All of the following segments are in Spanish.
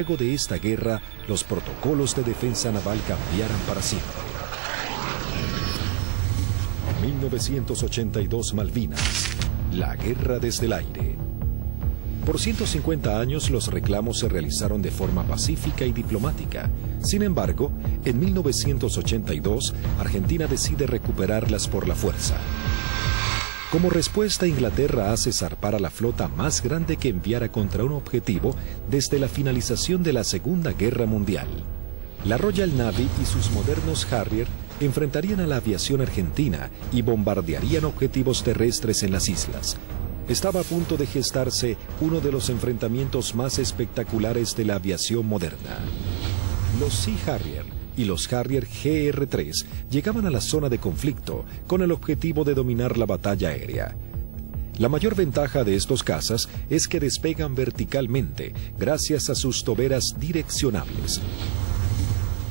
Luego de esta guerra, los protocolos de defensa naval cambiaran para siempre. 1982 Malvinas, la guerra desde el aire. Por 150 años los reclamos se realizaron de forma pacífica y diplomática. Sin embargo, en 1982, Argentina decide recuperarlas por la fuerza. Como respuesta, Inglaterra hace zarpar a la flota más grande que enviara contra un objetivo desde la finalización de la Segunda Guerra Mundial. La Royal Navy y sus modernos Harrier enfrentarían a la aviación argentina y bombardearían objetivos terrestres en las islas. Estaba a punto de gestarse uno de los enfrentamientos más espectaculares de la aviación moderna. Los Sea Harrier y los Harrier GR-3 llegaban a la zona de conflicto con el objetivo de dominar la batalla aérea. La mayor ventaja de estos cazas es que despegan verticalmente gracias a sus toberas direccionables.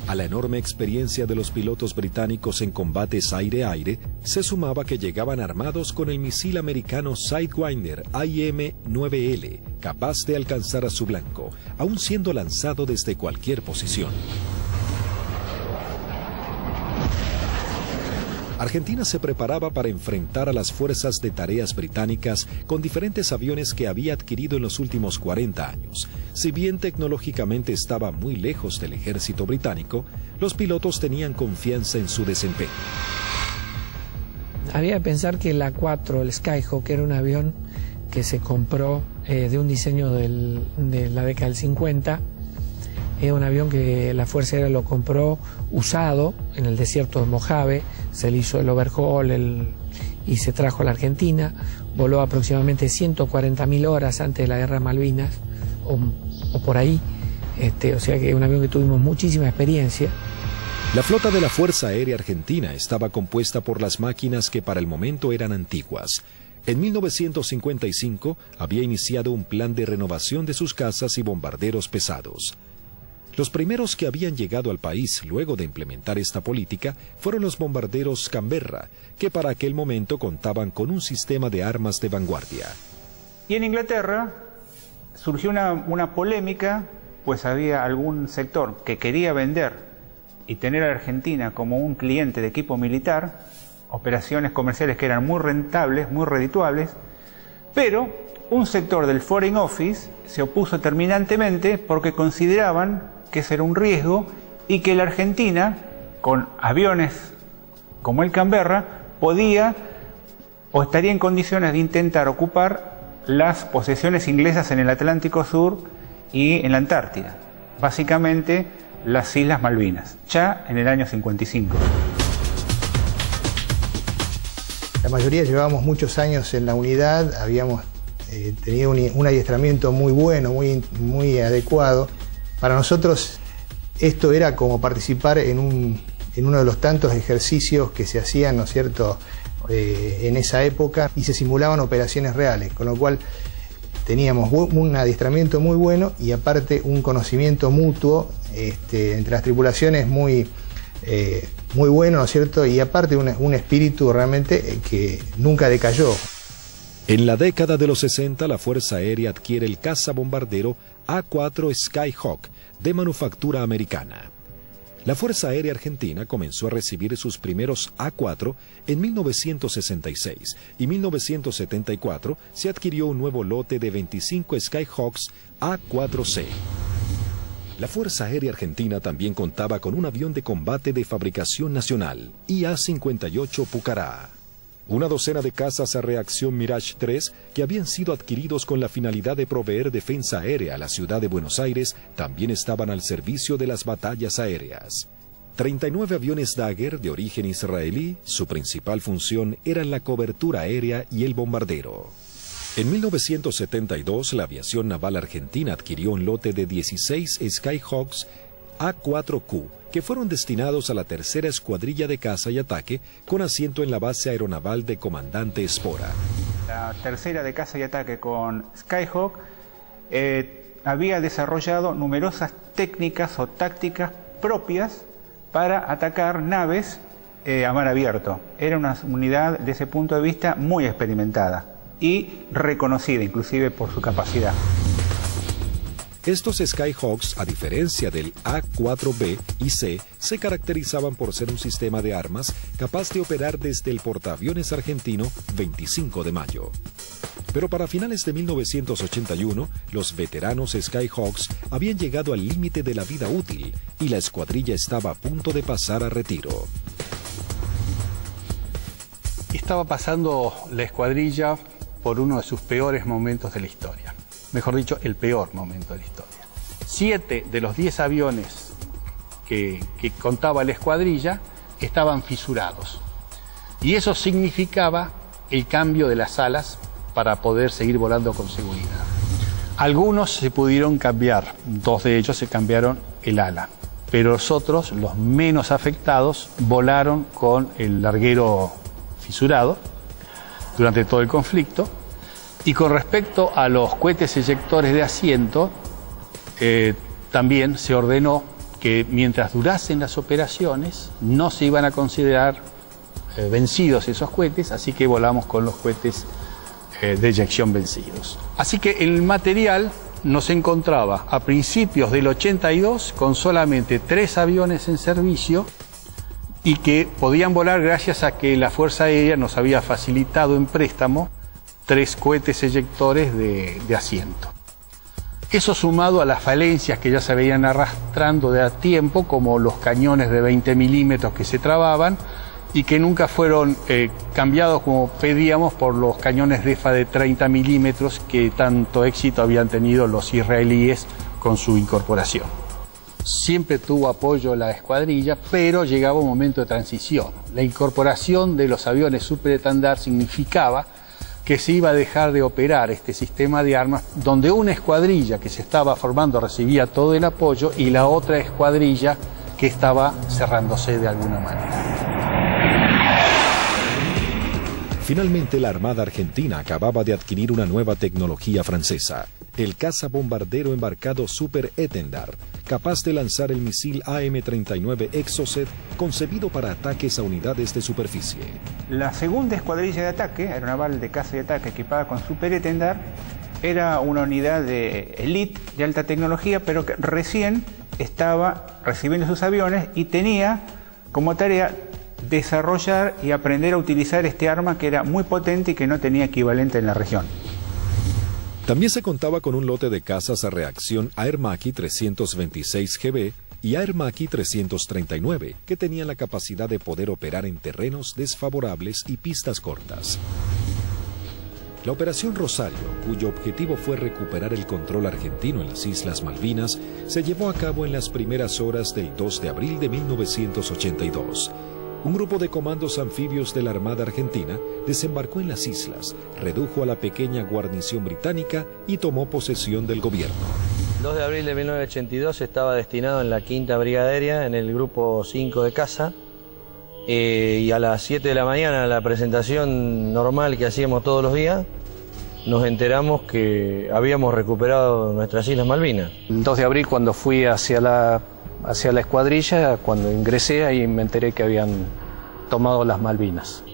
A la enorme experiencia de los pilotos británicos en combates aire-aire, se sumaba que llegaban armados con el misil americano Sidewinder IM-9L, capaz de alcanzar a su blanco, aun siendo lanzado desde cualquier posición. Argentina se preparaba para enfrentar a las fuerzas de tareas británicas con diferentes aviones que había adquirido en los últimos 40 años. Si bien tecnológicamente estaba muy lejos del ejército británico, los pilotos tenían confianza en su desempeño. Había que pensar que el A4, el Skyhawk, era un avión que se compró de un diseño de la década del 50. Es un avión que la Fuerza Aérea lo compró usado en el desierto de Mojave, se le hizo el overhaul y se trajo a la Argentina. Voló aproximadamente 140.000 horas antes de la Guerra de Malvinas, o por ahí. O sea que es un avión que tuvimos muchísima experiencia. La flota de la Fuerza Aérea Argentina estaba compuesta por las máquinas que para el momento eran antiguas. En 1955 había iniciado un plan de renovación de sus cazas y bombarderos pesados. Los primeros que habían llegado al país luego de implementar esta política fueron los bombarderos Canberra, que para aquel momento contaban con un sistema de armas de vanguardia. Y en Inglaterra surgió una polémica, pues había algún sector que quería vender y tener a la Argentina como un cliente de equipo militar, operaciones comerciales que eran muy rentables, muy redituables, pero un sector del Foreign Office se opuso terminantemente porque consideraban que ese era un riesgo y que la Argentina, con aviones como el Canberra, podía o estaría en condiciones de intentar ocupar las posesiones inglesas en el Atlántico Sur y en la Antártida, básicamente las Islas Malvinas, ya en el año 55. La mayoría llevábamos muchos años en la unidad, habíamos tenido un adiestramiento muy bueno, muy adecuado. Para nosotros esto era como participar en uno de los tantos ejercicios que se hacían, ¿no es cierto?, en esa época, y se simulaban operaciones reales, con lo cual teníamos un adiestramiento muy bueno y aparte un conocimiento mutuo entre las tripulaciones muy bueno, ¿no es cierto?, y aparte un espíritu realmente que nunca decayó. En la década de los 60, la Fuerza Aérea adquiere el cazabombardero A4 Skyhawk, de manufactura americana. La Fuerza Aérea Argentina comenzó a recibir sus primeros A4 en 1966 y en 1974 se adquirió un nuevo lote de 25 Skyhawks A4C. La Fuerza Aérea Argentina también contaba con un avión de combate de fabricación nacional, IA-58 Pucará. Una docena de cazas a reacción Mirage 3 que habían sido adquiridos con la finalidad de proveer defensa aérea a la ciudad de Buenos Aires también estaban al servicio de las batallas aéreas. 39 aviones Dagger de origen israelí, su principal función era la cobertura aérea y el bombardero. En 1972, la aviación naval argentina adquirió un lote de 16 Skyhawks A4Q, que fueron destinados a la tercera escuadrilla de caza y ataque con asiento en la base aeronaval de Comandante Espora. La tercera de caza y ataque con Skyhawk había desarrollado numerosas técnicas o tácticas propias para atacar naves a mar abierto. Era una unidad desde ese punto de vista muy experimentada y reconocida inclusive por su capacidad. Estos Skyhawks, a diferencia del A-4B y C, se caracterizaban por ser un sistema de armas capaz de operar desde el portaaviones argentino 25 de mayo. Pero para finales de 1981, los veteranos Skyhawks habían llegado al límite de la vida útil y la escuadrilla estaba a punto de pasar a retiro. Estaba pasando la escuadrilla por uno de sus peores momentos de la historia. Mejor dicho, el peor momento de la historia. 7 de los 10 aviones que contaba la escuadrilla estaban fisurados. Y eso significaba el cambio de las alas para poder seguir volando con seguridad. Algunos se pudieron cambiar, 2 de ellos se cambiaron el ala, pero los otros, los menos afectados, volaron con el larguero fisurado durante todo el conflicto. Y con respecto a los cohetes eyectores de asiento, también se ordenó que mientras durasen las operaciones no se iban a considerar vencidos esos cohetes, así que volamos con los cohetes de eyección vencidos. Así que el material nos encontraba a principios del 82 con solamente 3 aviones en servicio y que podían volar gracias a que la Fuerza Aérea nos había facilitado en préstamo 3 cohetes eyectores de asiento. Eso sumado a las falencias que ya se veían arrastrando de a tiempo, como los cañones de 20 milímetros que se trababan y que nunca fueron cambiados como pedíamos por los cañones DEFA de 30 milímetros que tanto éxito habían tenido los israelíes con su incorporación. Siempre tuvo apoyo la escuadrilla, pero llegaba un momento de transición. La incorporación de los aviones superestandar significaba que se iba a dejar de operar este sistema de armas, donde una escuadrilla que se estaba formando recibía todo el apoyo y la otra escuadrilla que estaba cerrándose de alguna manera. Finalmente, la Armada Argentina acababa de adquirir una nueva tecnología francesa, el cazabombardero embarcado Super Étendard, capaz de lanzar el misil AM-39 Exocet, concebido para ataques a unidades de superficie. La segunda escuadrilla de ataque, aeronaval de caza y ataque equipada con Super Étendard, era una unidad de élite de alta tecnología, pero que recién estaba recibiendo sus aviones y tenía como tarea desarrollar y aprender a utilizar este arma que era muy potente y que no tenía equivalente en la región. También se contaba con un lote de cazas a reacción Air Macchi 326 GB y Air Macchi 339, que tenían la capacidad de poder operar en terrenos desfavorables y pistas cortas. La Operación Rosario, cuyo objetivo fue recuperar el control argentino en las Islas Malvinas, se llevó a cabo en las primeras horas del 2 de abril de 1982. Un grupo de comandos anfibios de la Armada Argentina desembarcó en las islas, redujo a la pequeña guarnición británica y tomó posesión del gobierno. El 2 de abril de 1982 estaba destinado en la 5ª Brigada Aérea, en el grupo 5 de caza, y a las 7 de la mañana, la presentación normal que hacíamos todos los días, nos enteramos que habíamos recuperado nuestras Islas Malvinas. El 2 de abril, cuando fui hacia la escuadrilla, cuando ingresé, ahí me enteré que habían tomado las Malvinas.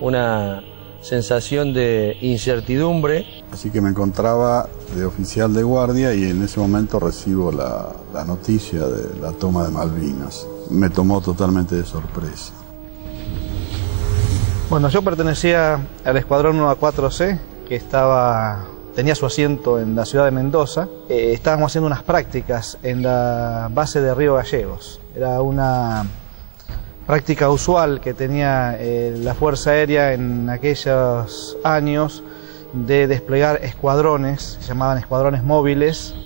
Una sensación de incertidumbre. Así que me encontraba de oficial de guardia y en ese momento recibo la noticia de la toma de Malvinas. Me tomó totalmente de sorpresa. Bueno, yo pertenecía al escuadrón 1A4C, que tenía su asiento en la ciudad de Mendoza. Estábamos haciendo unas prácticas en la base de Río Gallegos. Era una práctica usual que tenía la Fuerza Aérea en aquellos años de desplegar escuadrones, se llamaban escuadrones móviles,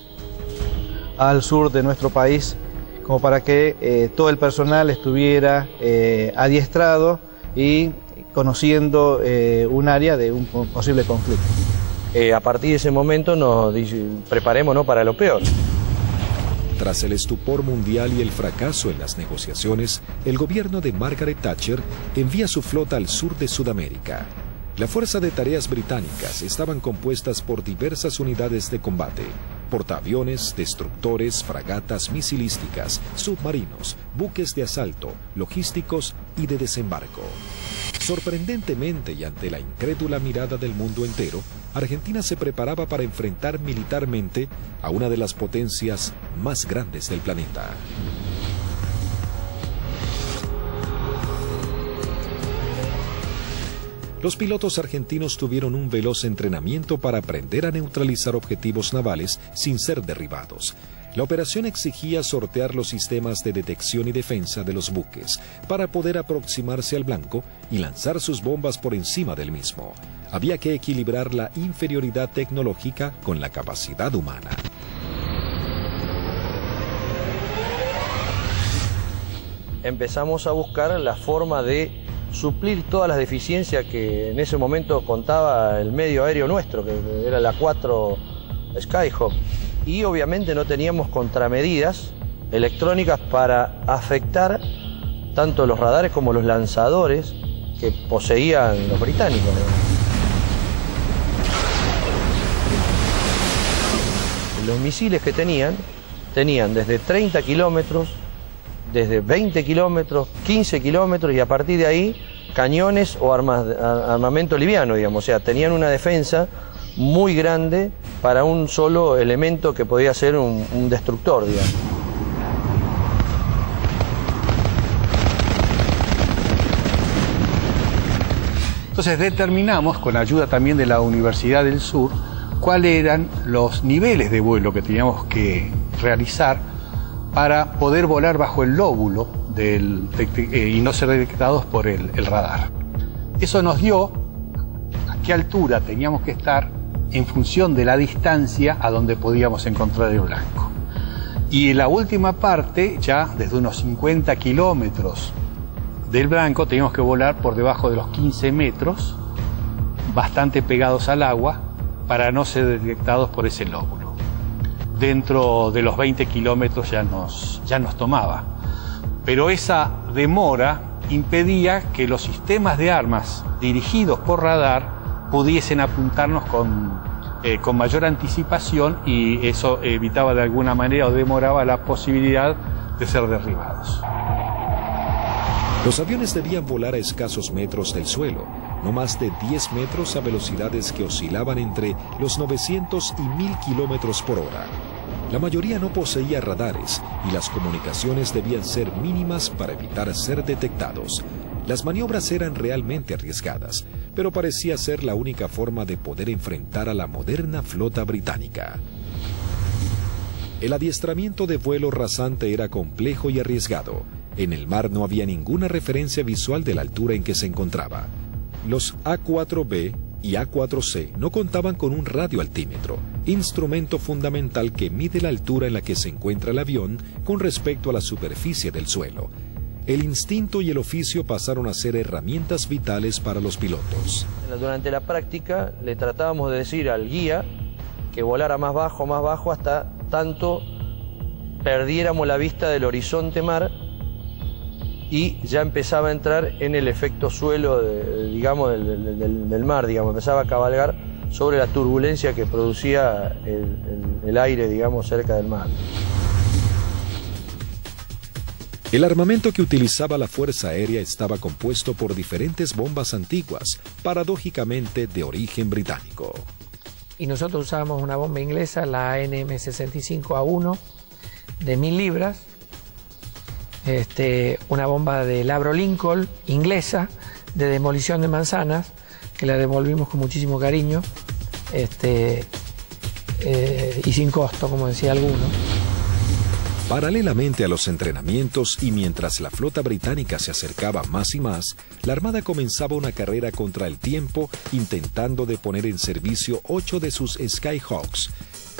al sur de nuestro país, como para que todo el personal estuviera adiestrado y conociendo un área de un posible conflicto. A partir de ese momento nos preparémonos para lo peor. Tras el estupor mundial y el fracaso en las negociaciones, el gobierno de Margaret Thatcher envía su flota al sur de Sudamérica. La Fuerza de Tareas británicas estaban compuestas por diversas unidades de combate, portaaviones, destructores, fragatas misilísticas, submarinos, buques de asalto, logísticos y de desembarco. Sorprendentemente y ante la incrédula mirada del mundo entero, Argentina se preparaba para enfrentar militarmente a una de las potencias más grandes del planeta. Los pilotos argentinos tuvieron un veloz entrenamiento para aprender a neutralizar objetivos navales sin ser derribados. La operación exigía sortear los sistemas de detección y defensa de los buques para poder aproximarse al blanco y lanzar sus bombas por encima del mismo. Había que equilibrar la inferioridad tecnológica con la capacidad humana. Empezamos a buscar la forma de suplir todas las deficiencias que en ese momento contaba el medio aéreo nuestro, que era la 4 Skyhawk. Y obviamente no teníamos contramedidas electrónicas para afectar tanto los radares como los lanzadores que poseían los británicos. Los misiles que tenían desde 30 kilómetros, desde 20 kilómetros, 15 kilómetros y a partir de ahí cañones o armamento liviano, digamos. O sea, tenían una defensa muy grande para un solo elemento que podía ser un destructor, digamos. Entonces determinamos, con ayuda también de la Universidad del Sur, cuáles eran los niveles de vuelo que teníamos que realizar para poder volar bajo el lóbulo y no ser detectados por el radar. Eso nos dio a qué altura teníamos que estar en función de la distancia a donde podíamos encontrar el blanco. Y en la última parte, ya desde unos 50 kilómetros del blanco, teníamos que volar por debajo de los 15 metros, bastante pegados al agua, para no ser detectados por ese lóbulo. Dentro de los 20 kilómetros ya nos tomaba. Pero esa demora impedía que los sistemas de armas dirigidos por radar pudiesen apuntarnos con mayor anticipación y eso evitaba de alguna manera o demoraba la posibilidad de ser derribados. Los aviones debían volar a escasos metros del suelo, no más de 10 metros a velocidades que oscilaban entre los 900 y 1000 kilómetros por hora. La mayoría no poseía radares y las comunicaciones debían ser mínimas para evitar ser detectados. Las maniobras eran realmente arriesgadas, pero parecía ser la única forma de poder enfrentar a la moderna flota británica. El adiestramiento de vuelo rasante era complejo y arriesgado. En el mar no había ninguna referencia visual de la altura en que se encontraba. Los A4B y A4C no contaban con un radioaltímetro, instrumento fundamental que mide la altura en la que se encuentra el avión con respecto a la superficie del suelo. El instinto y el oficio pasaron a ser herramientas vitales para los pilotos. Durante la práctica le tratábamos de decir al guía que volara más bajo hasta tanto perdiéramos la vista del horizonte mar y ya empezaba a entrar en el efecto suelo, digamos, del mar, digamos, empezaba a cabalgar sobre la turbulencia que producía el aire, digamos, cerca del mar. El armamento que utilizaba la Fuerza Aérea estaba compuesto por diferentes bombas antiguas, paradójicamente de origen británico. Y nosotros usábamos una bomba inglesa, la ANM65A1, de 1000 libras, una bomba de Labro Lincoln, inglesa, de demolición de manzanas, que la devolvimos con muchísimo cariño, y sin costo, como decía alguno. Paralelamente a los entrenamientos y mientras la flota británica se acercaba más y más, la Armada comenzaba una carrera contra el tiempo intentando de poner en servicio 8 de sus Skyhawks.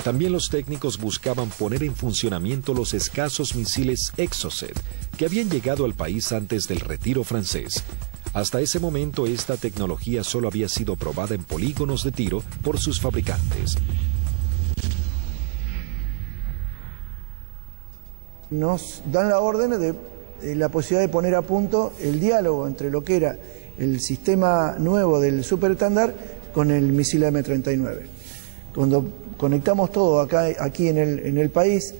También los técnicos buscaban poner en funcionamiento los escasos misiles Exocet que habían llegado al país antes del retiro francés. Hasta ese momento esta tecnología solo había sido probada en polígonos de tiro por sus fabricantes. Nos dan la orden de la posibilidad de poner a punto el diálogo entre lo que era el sistema nuevo del superestándar con el misil M39. Cuando conectamos todo aquí en el país,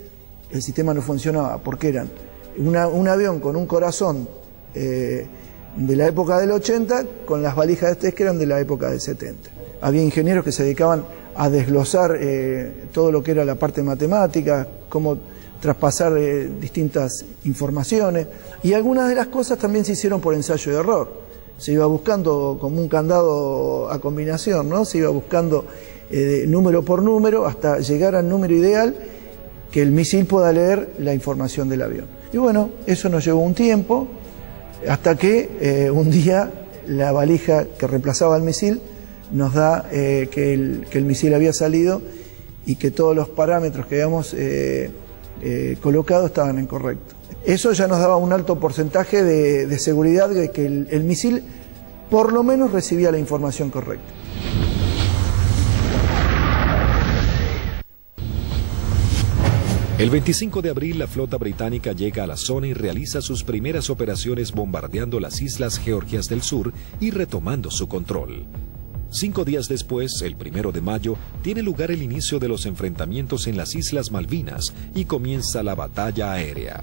el sistema no funcionaba porque eran un avión con un corazón de la época del 80 con las valijas de test que eran de la época del 70. Había ingenieros que se dedicaban a desglosar todo lo que era la parte matemática, cómo traspasar distintas informaciones, y algunas de las cosas también se hicieron por ensayo y error. Se iba buscando como un candado a combinación, ¿no? Se iba buscando número por número hasta llegar al número ideal que el misil pueda leer la información del avión. Y bueno, eso nos llevó un tiempo, hasta que un día la valija que reemplazaba al misil nos da que el misil había salido y que todos los parámetros que habíamos colocado estaban incorrectos. Eso ya nos daba un alto porcentaje de seguridad de que el misil por lo menos recibía la información correcta. El 25 de abril la flota británica llega a la zona y realiza sus primeras operaciones bombardeando las islas Georgias del Sur y retomando su control. 5 días después, el 1 de mayo, tiene lugar el inicio de los enfrentamientos en las Islas Malvinas y comienza la batalla aérea.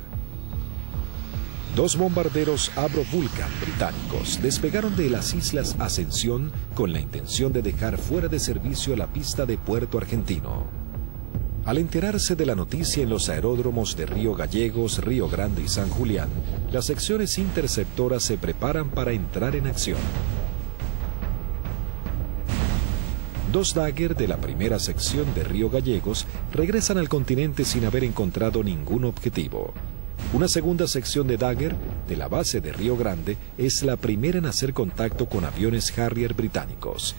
2 bombarderos Avro Vulcan británicos despegaron de las Islas Ascensión con la intención de dejar fuera de servicio la pista de Puerto Argentino. Al enterarse de la noticia en los aeródromos de Río Gallegos, Río Grande y San Julián, las secciones interceptoras se preparan para entrar en acción. 2 Dagger de la primera sección de Río Gallegos regresan al continente sin haber encontrado ningún objetivo. Una segunda sección de Dagger de la base de Río Grande es la primera en hacer contacto con aviones Harrier británicos.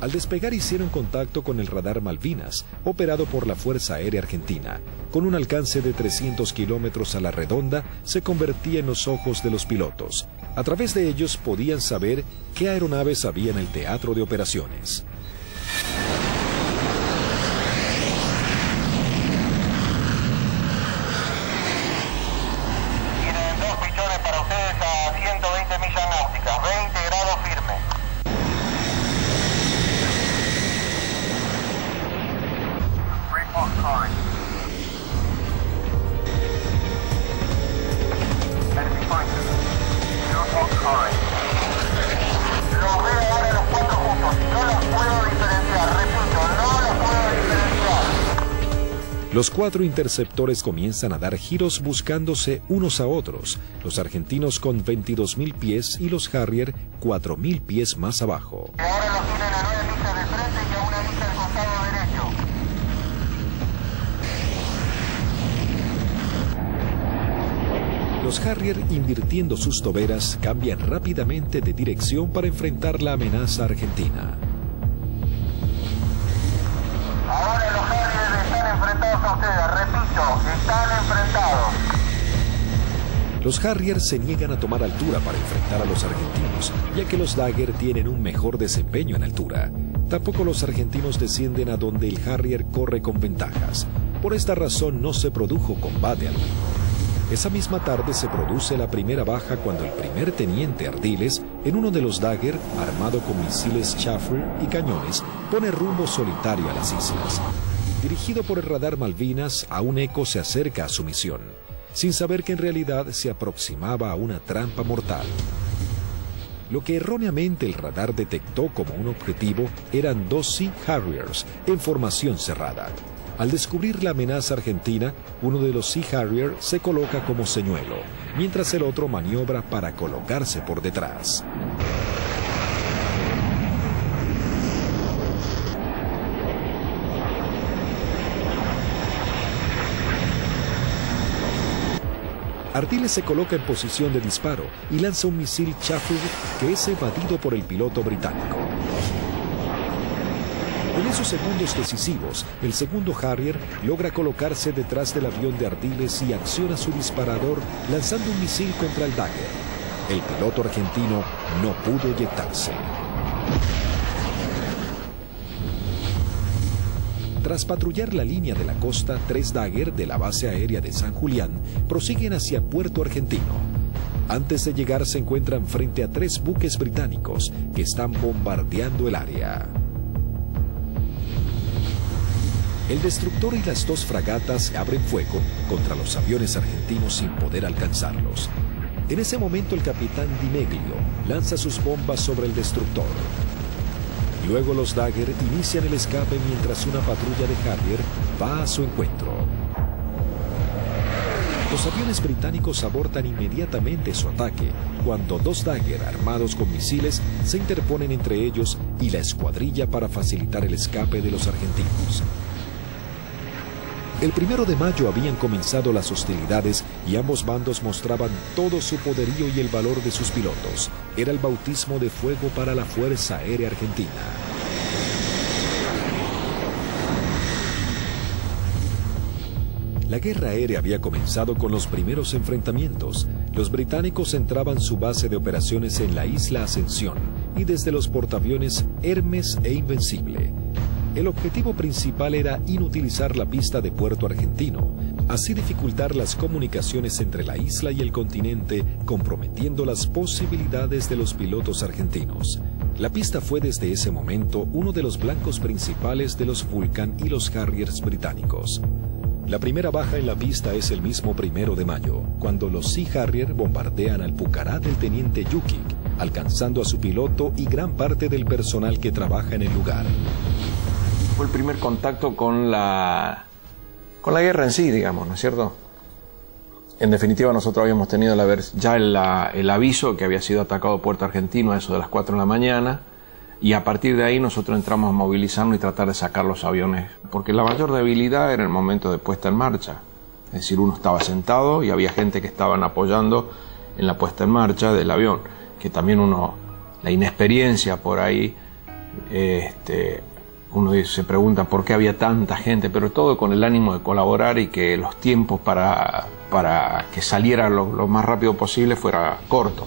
Al despegar hicieron contacto con el radar Malvinas, operado por la Fuerza Aérea Argentina. Con un alcance de 300 kilómetros a la redonda, se convertía en los ojos de los pilotos. A través de ellos podían saber qué aeronaves había en el teatro de operaciones. Tienen 2 pichones para ustedes a 120 millas náuticas, 20 grados firme. Los 4 interceptores comienzan a dar giros buscándose unos a otros, los argentinos con 22.000 pies y los Harrier 4.000 pies más abajo. Ahora los tienen a 9 millas de frente y a 1 milla al costado derecho. Los Harrier, invirtiendo sus toberas, cambian rápidamente de dirección para enfrentar la amenaza argentina. Ahora los Harrier están enfrentados a ustedes, repito, están enfrentados. Los Harrier se niegan a tomar altura para enfrentar a los argentinos, ya que los Dagger tienen un mejor desempeño en altura. Tampoco los argentinos descienden a donde el Harrier corre con ventajas. Por esta razón no se produjo combate alguno. Esa misma tarde se produce la primera baja cuando el primer teniente Ardiles, en uno de los Dagger, armado con misiles Chaffir y cañones, pone rumbo solitario a las islas. Dirigido por el radar Malvinas, a un eco se acerca a su misión, sin saber que en realidad se aproximaba a una trampa mortal. Lo que erróneamente el radar detectó como un objetivo eran 2 Sea Harriers en formación cerrada. Al descubrir la amenaza argentina, uno de los Sea Harrier se coloca como señuelo, mientras el otro maniobra para colocarse por detrás. Ardiles se coloca en posición de disparo y lanza un misil Chaffir que es evadido por el piloto británico. En esos segundos decisivos, el segundo Harrier logra colocarse detrás del avión de Ardiles y acciona su disparador lanzando un misil contra el Dagger. El piloto argentino no pudo eyectarse. Tras patrullar la línea de la costa, 3 Dagger de la base aérea de San Julián prosiguen hacia Puerto Argentino. Antes de llegar se encuentran frente a 3 buques británicos que están bombardeando el área. El destructor y las 2 fragatas abren fuego contra los aviones argentinos sin poder alcanzarlos. En ese momento el capitán Di Meglio lanza sus bombas sobre el destructor. Luego los Dagger inician el escape mientras una patrulla de Harrier va a su encuentro. Los aviones británicos abortan inmediatamente su ataque cuando dos Dagger armados con misiles se interponen entre ellos y la escuadrilla para facilitar el escape de los argentinos. El 1 de mayo habían comenzado las hostilidades y ambos bandos mostraban todo su poderío y el valor de sus pilotos. Era el bautismo de fuego para la Fuerza Aérea Argentina. La guerra aérea había comenzado con los primeros enfrentamientos. Los británicos centraban su base de operaciones en la isla Ascensión y desde los portaaviones Hermes e Invencible. El objetivo principal era inutilizar la pista de Puerto Argentino, así dificultar las comunicaciones entre la isla y el continente, comprometiendo las posibilidades de los pilotos argentinos. La pista fue desde ese momento uno de los blancos principales de los Vulcan y los Harriers británicos. La primera baja en la pista es el mismo 1 de mayo, cuando los Sea Harrier bombardean al Pucará del teniente Yukik, alcanzando a su piloto y gran parte del personal que trabaja en el lugar. Fue el primer contacto con la guerra en sí, digamos, ¿no es cierto? En definitiva, nosotros habíamos tenido ya el aviso que había sido atacado Puerto Argentino a eso de las 4 de la mañana, y a partir de ahí nosotros entramos a movilizarnos y tratar de sacar los aviones, porque la mayor debilidad era el momento de puesta en marcha. Es decir, uno estaba sentado y había gente que estaban apoyando en la puesta en marcha del avión, que también la inexperiencia por ahí, uno se pregunta por qué había tanta gente, pero todo con el ánimo de colaborar y que los tiempos para que saliera lo más rápido posible fuera corto.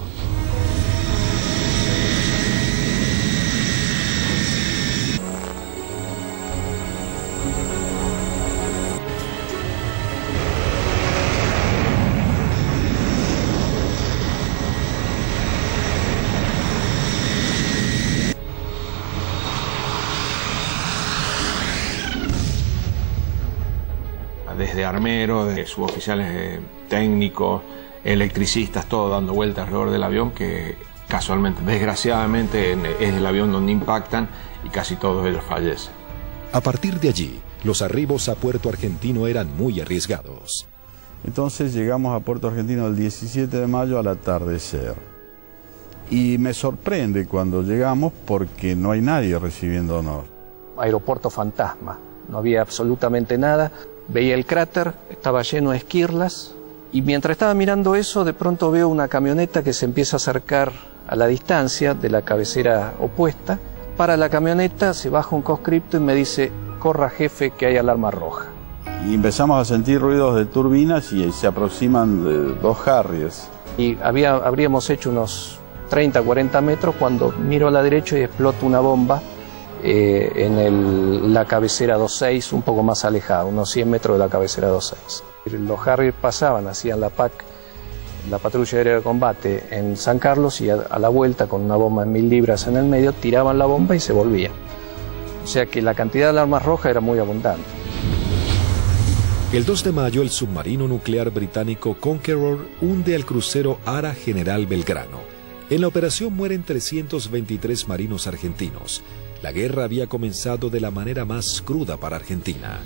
Desde armeros, de suboficiales técnicos, electricistas, todo dando vueltas alrededor del avión, que casualmente, desgraciadamente, es el avión donde impactan y casi todos ellos fallecen. A partir de allí, los arribos a Puerto Argentino eran muy arriesgados. Entonces llegamos a Puerto Argentino el 17 de mayo al atardecer. Y me sorprende cuando llegamos porque no hay nadie recibiéndonos. Aeropuerto fantasma, no había absolutamente nada. Veía el cráter, estaba lleno de esquirlas, y mientras estaba mirando eso, de pronto veo una camioneta que se empieza a acercar a la distancia de la cabecera opuesta. Para la camioneta, se baja un conscripto y me dice: corra jefe, que hay alarma roja. Y empezamos a sentir ruidos de turbinas y se aproximan 2 Harriers. Y habríamos hecho unos 30, 40 metros cuando miro a la derecha y explota una bomba en la cabecera 26, un poco más alejada, unos 100 metros de la cabecera 26. Los Harrier pasaban, hacían la PAC, la patrulla aérea de combate en San Carlos, y a la vuelta con una bomba de 1000 libras en el medio, tiraban la bomba y se volvían. O sea que la cantidad de alarmas rojas era muy abundante. El 2 de mayo, el submarino nuclear británico Conqueror hunde al crucero Ara General Belgrano. En la operación mueren 323 marinos argentinos. La guerra había comenzado de la manera más cruda para Argentina.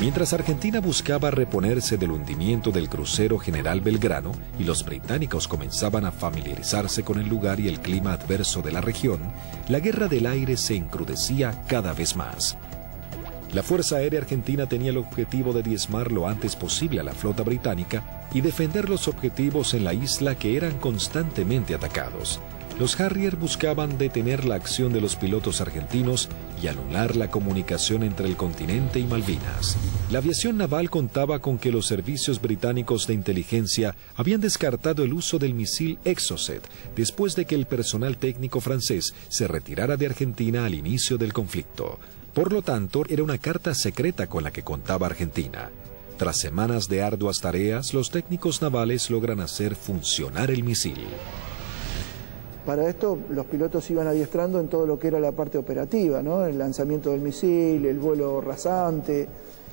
Mientras Argentina buscaba reponerse del hundimiento del crucero General Belgrano y los británicos comenzaban a familiarizarse con el lugar y el clima adverso de la región, la guerra del aire se encrudecía cada vez más. La Fuerza Aérea Argentina tenía el objetivo de diezmar lo antes posible a la flota británica y defender los objetivos en la isla que eran constantemente atacados. Los Harrier buscaban detener la acción de los pilotos argentinos y anular la comunicación entre el continente y Malvinas. La aviación naval contaba con que los servicios británicos de inteligencia habían descartado el uso del misil Exocet después de que el personal técnico francés se retirara de Argentina al inicio del conflicto. Por lo tanto, era una carta secreta con la que contaba Argentina. Tras semanas de arduas tareas, los técnicos navales logran hacer funcionar el misil. Para esto, los pilotos iban adiestrando en todo lo que era la parte operativa, ¿no? El lanzamiento del misil, el vuelo rasante,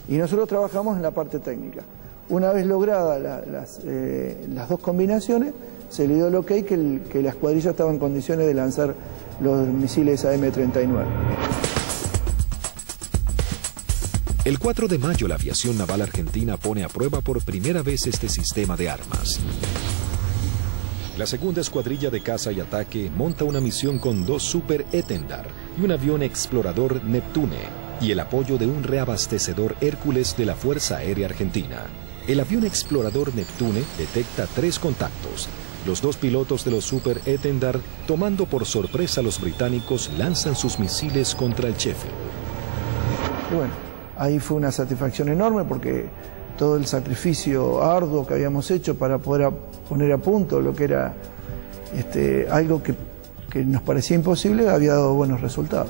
Y nosotros trabajamos en la parte técnica. Una vez logradas las dos combinaciones, se le dio el ok que la escuadrilla estaba en condiciones de lanzar los misiles AM-39. El 4 de mayo la aviación naval argentina pone a prueba por primera vez este sistema de armas. La segunda escuadrilla de caza y ataque monta una misión con 2 Super Etendard y un avión explorador Neptune y el apoyo de un reabastecedor Hércules de la Fuerza Aérea Argentina. El avión explorador Neptune detecta 3 contactos. Los 2 pilotos de los Super Etendard, tomando por sorpresa a los británicos, lanzan sus misiles contra el Sheffield. Y bueno, ahí fue una satisfacción enorme porque todo el sacrificio arduo que habíamos hecho para poder poner a punto lo que era algo que nos parecía imposible había dado buenos resultados.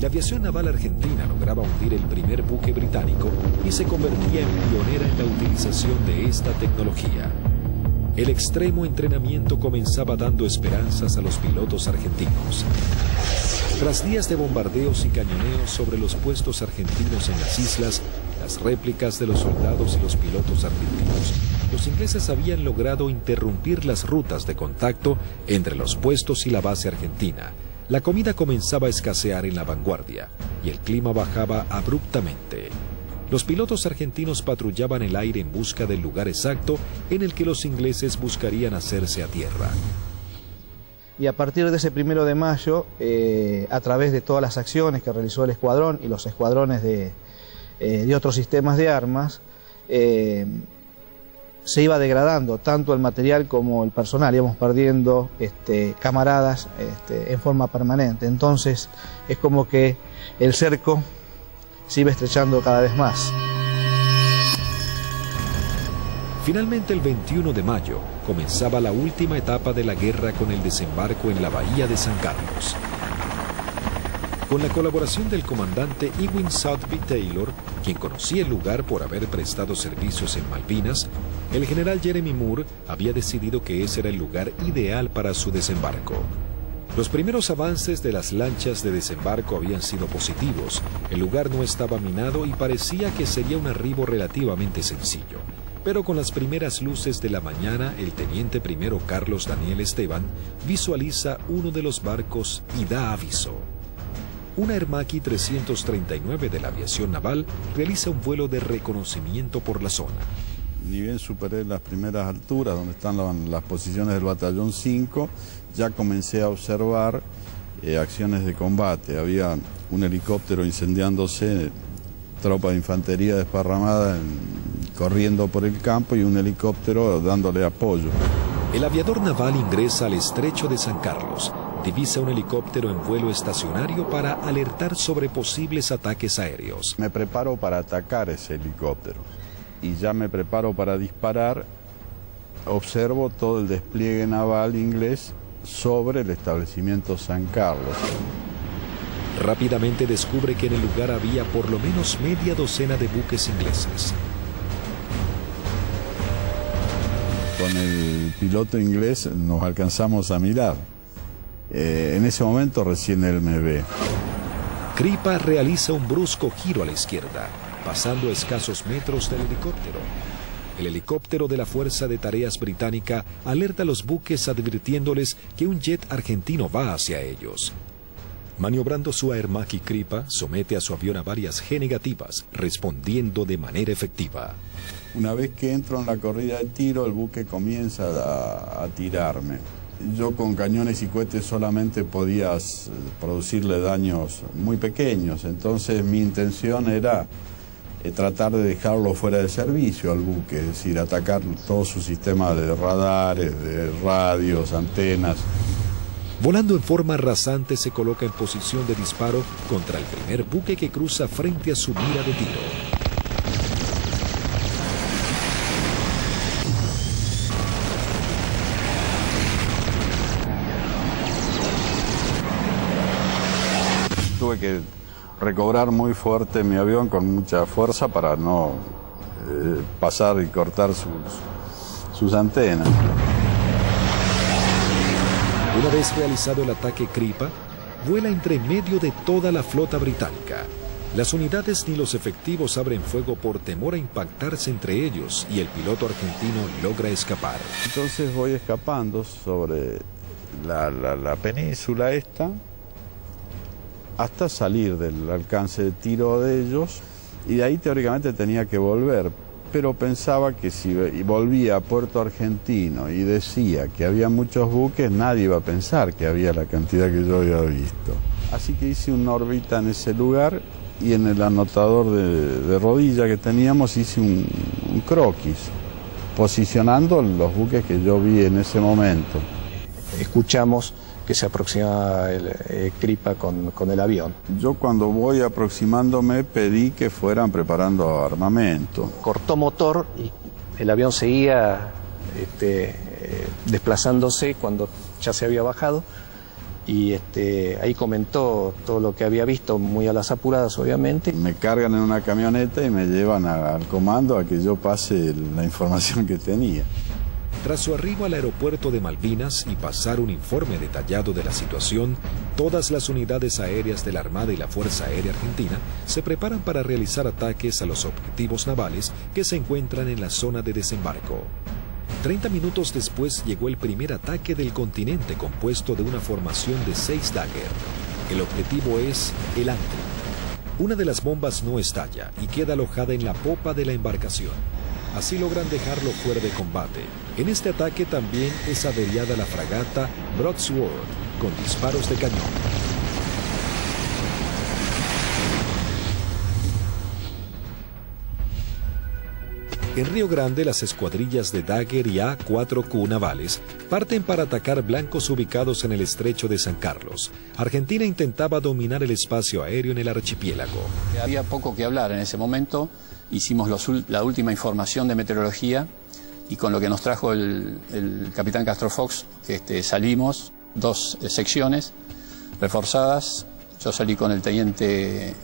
La aviación naval argentina lograba hundir el primer buque británico y se convertía en pionera en la utilización de esta tecnología. El extremo entrenamiento comenzaba dando esperanzas a los pilotos argentinos. Tras días de bombardeos y cañoneos sobre los puestos argentinos en las islas, las réplicas de los soldados y los pilotos argentinos, los ingleses habían logrado interrumpir las rutas de contacto entre los puestos y la base argentina. La comida comenzaba a escasear en la vanguardia y el clima bajaba abruptamente. Los pilotos argentinos patrullaban el aire en busca del lugar exacto en el que los ingleses buscarían hacerse a tierra. Y a partir de ese 1 de mayo, a través de todas las acciones que realizó el escuadrón y los escuadrones de otros sistemas de armas, se iba degradando tanto el material como el personal, íbamos perdiendo camaradas en forma permanente. Entonces es como que el cerco se iba estrechando cada vez más. Finalmente, el 21 de mayo, comenzaba la última etapa de la guerra con el desembarco en la bahía de San Carlos. Con la colaboración del comandante Ewing Southby Taylor, quien conocía el lugar por haber prestado servicios en Malvinas, el general Jeremy Moore había decidido que ese era el lugar ideal para su desembarco. Los primeros avances de las lanchas de desembarco habían sido positivos. El lugar no estaba minado y parecía que sería un arribo relativamente sencillo. Pero con las primeras luces de la mañana, el teniente primero Carlos Daniel Esteban visualiza uno de los barcos y da aviso. Una Hermaki 339 de la aviación naval realiza un vuelo de reconocimiento por la zona. Ni bien superé las primeras alturas, donde están las posiciones del batallón 5, ya comencé a observar acciones de combate. Había un helicóptero incendiándose, tropa de infantería desparramada corriendo por el campo y un helicóptero dándole apoyo. El aviador naval ingresa al estrecho de San Carlos, divisa un helicóptero en vuelo estacionario para alertar sobre posibles ataques aéreos. Me preparo para atacar ese helicóptero y ya me preparo para disparar. Observo todo el despliegue naval inglés sobre el establecimiento San Carlos. Rápidamente descubre que en el lugar había por lo menos media docena de buques ingleses. Con el piloto inglés nos alcanzamos a mirar. En ese momento recién él me ve. Kripa realiza un brusco giro a la izquierda, pasando a escasos metros del helicóptero. El helicóptero de la Fuerza de Tareas Británica alerta a los buques advirtiéndoles que un jet argentino va hacia ellos. Maniobrando su Hermaki, Kripa somete a su avión a varias G negativas, respondiendo de manera efectiva. Una vez que entro en la corrida de tiro, el buque comienza a tirarme. Yo con cañones y cohetes solamente podía producirle daños muy pequeños, entonces mi intención era tratar de dejarlo fuera de servicio al buque, es decir, atacar todo su sistema de radares, de radios, antenas. Volando en forma rasante se coloca en posición de disparo contra el primer buque que cruza frente a su mira de tiro. Tuve que recobrar muy fuerte mi avión con mucha fuerza para no pasar y cortar sus antenas. Una vez realizado el ataque, Kripa vuela entre medio de toda la flota británica. Las unidades ni los efectivos abren fuego por temor a impactarse entre ellos y el piloto argentino logra escapar. Entonces voy escapando sobre la península esta hasta salir del alcance de tiro de ellos y de ahí teóricamente tenía que volver, pero pensaba que si volvía a Puerto Argentino y decía que había muchos buques, nadie iba a pensar que había la cantidad que yo había visto. Así que hice una órbita en ese lugar y en el anotador de rodilla que teníamos hice un croquis, posicionando los buques que yo vi en ese momento. Escuchamos que se aproximaba el Kripa con el avión. Yo cuando voy aproximándome pedí que fueran preparando armamento. Cortó motor y el avión seguía desplazándose cuando ya se había bajado. Y ahí comentó todo lo que había visto, muy a las apuradas obviamente. Me cargan en una camioneta y me llevan al comando a que yo pase la información que tenía. Tras su arribo al aeropuerto de Malvinas y pasar un informe detallado de la situación, todas las unidades aéreas de la Armada y la Fuerza Aérea Argentina se preparan para realizar ataques a los objetivos navales que se encuentran en la zona de desembarco. 30 minutos después llegó el primer ataque del continente compuesto de una formación de 6 Dagger. El objetivo es el Antrim. Una de las bombas no estalla y queda alojada en la popa de la embarcación. Así logran dejarlo fuera de combate. En este ataque también es averiada la fragata Broadsword con disparos de cañón. En Río Grande, las escuadrillas de Dagger y A-4Q navales parten para atacar blancos ubicados en el estrecho de San Carlos. Argentina intentaba dominar el espacio aéreo en el archipiélago. Había poco que hablar en ese momento. Hicimos la última información de meteorología y con lo que nos trajo el capitán Castro Fox, salimos 2 secciones reforzadas. Yo salí con el teniente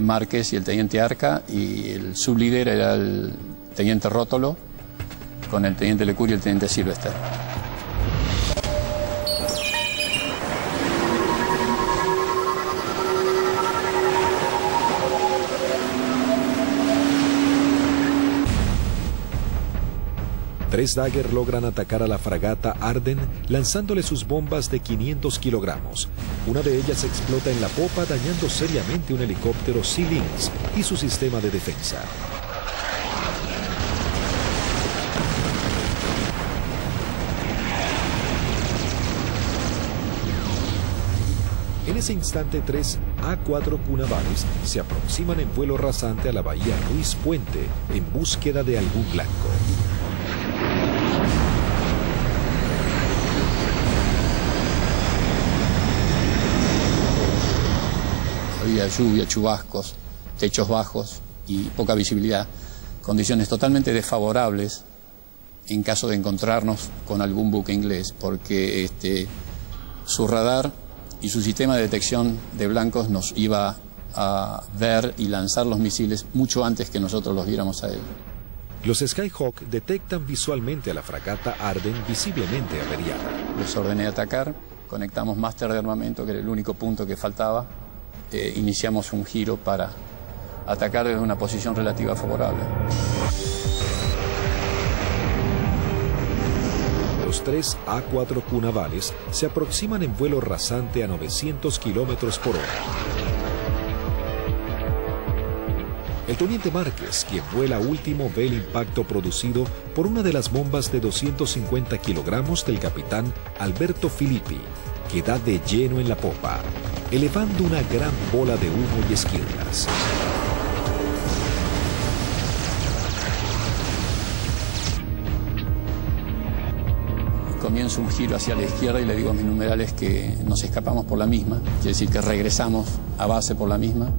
Márquez y el teniente Arca y el sublíder era el teniente Rótolo con el teniente Lecuri y el teniente Silvester. Tres Dagger logran atacar a la fragata Arden lanzándole sus bombas de 500 kilogramos. Una de ellas explota en la popa dañando seriamente un helicóptero Sea Lynx y su sistema de defensa. En ese instante, 3 A-4Q navales se aproximan en vuelo rasante a la bahía Ruiz Puente en búsqueda de algún blanco. Había lluvia, chubascos, techos bajos y poca visibilidad, condiciones totalmente desfavorables en caso de encontrarnos con algún buque inglés, porque su radar y su sistema de detección de blancos nos iba a ver y lanzar los misiles mucho antes que nosotros los viéramos a él. Los Skyhawk detectan visualmente a la fragata Arden visiblemente averiada. Les ordené atacar, conectamos máster de armamento, que era el único punto que faltaba. Iniciamos un giro para atacar desde una posición relativa favorable. Los 3 A-4Q navales se aproximan en vuelo rasante a 900 kilómetros por hora. El teniente Márquez, quien vuela último, ve el impacto producido por una de las bombas de 250 kilogramos del capitán Alberto Filippi, que da de lleno en la popa, elevando una gran bola de humo y esquirlas. Comienzo un giro hacia la izquierda y le digo a mis numerales que nos escapamos por la misma, quiere decir que regresamos a base por la misma.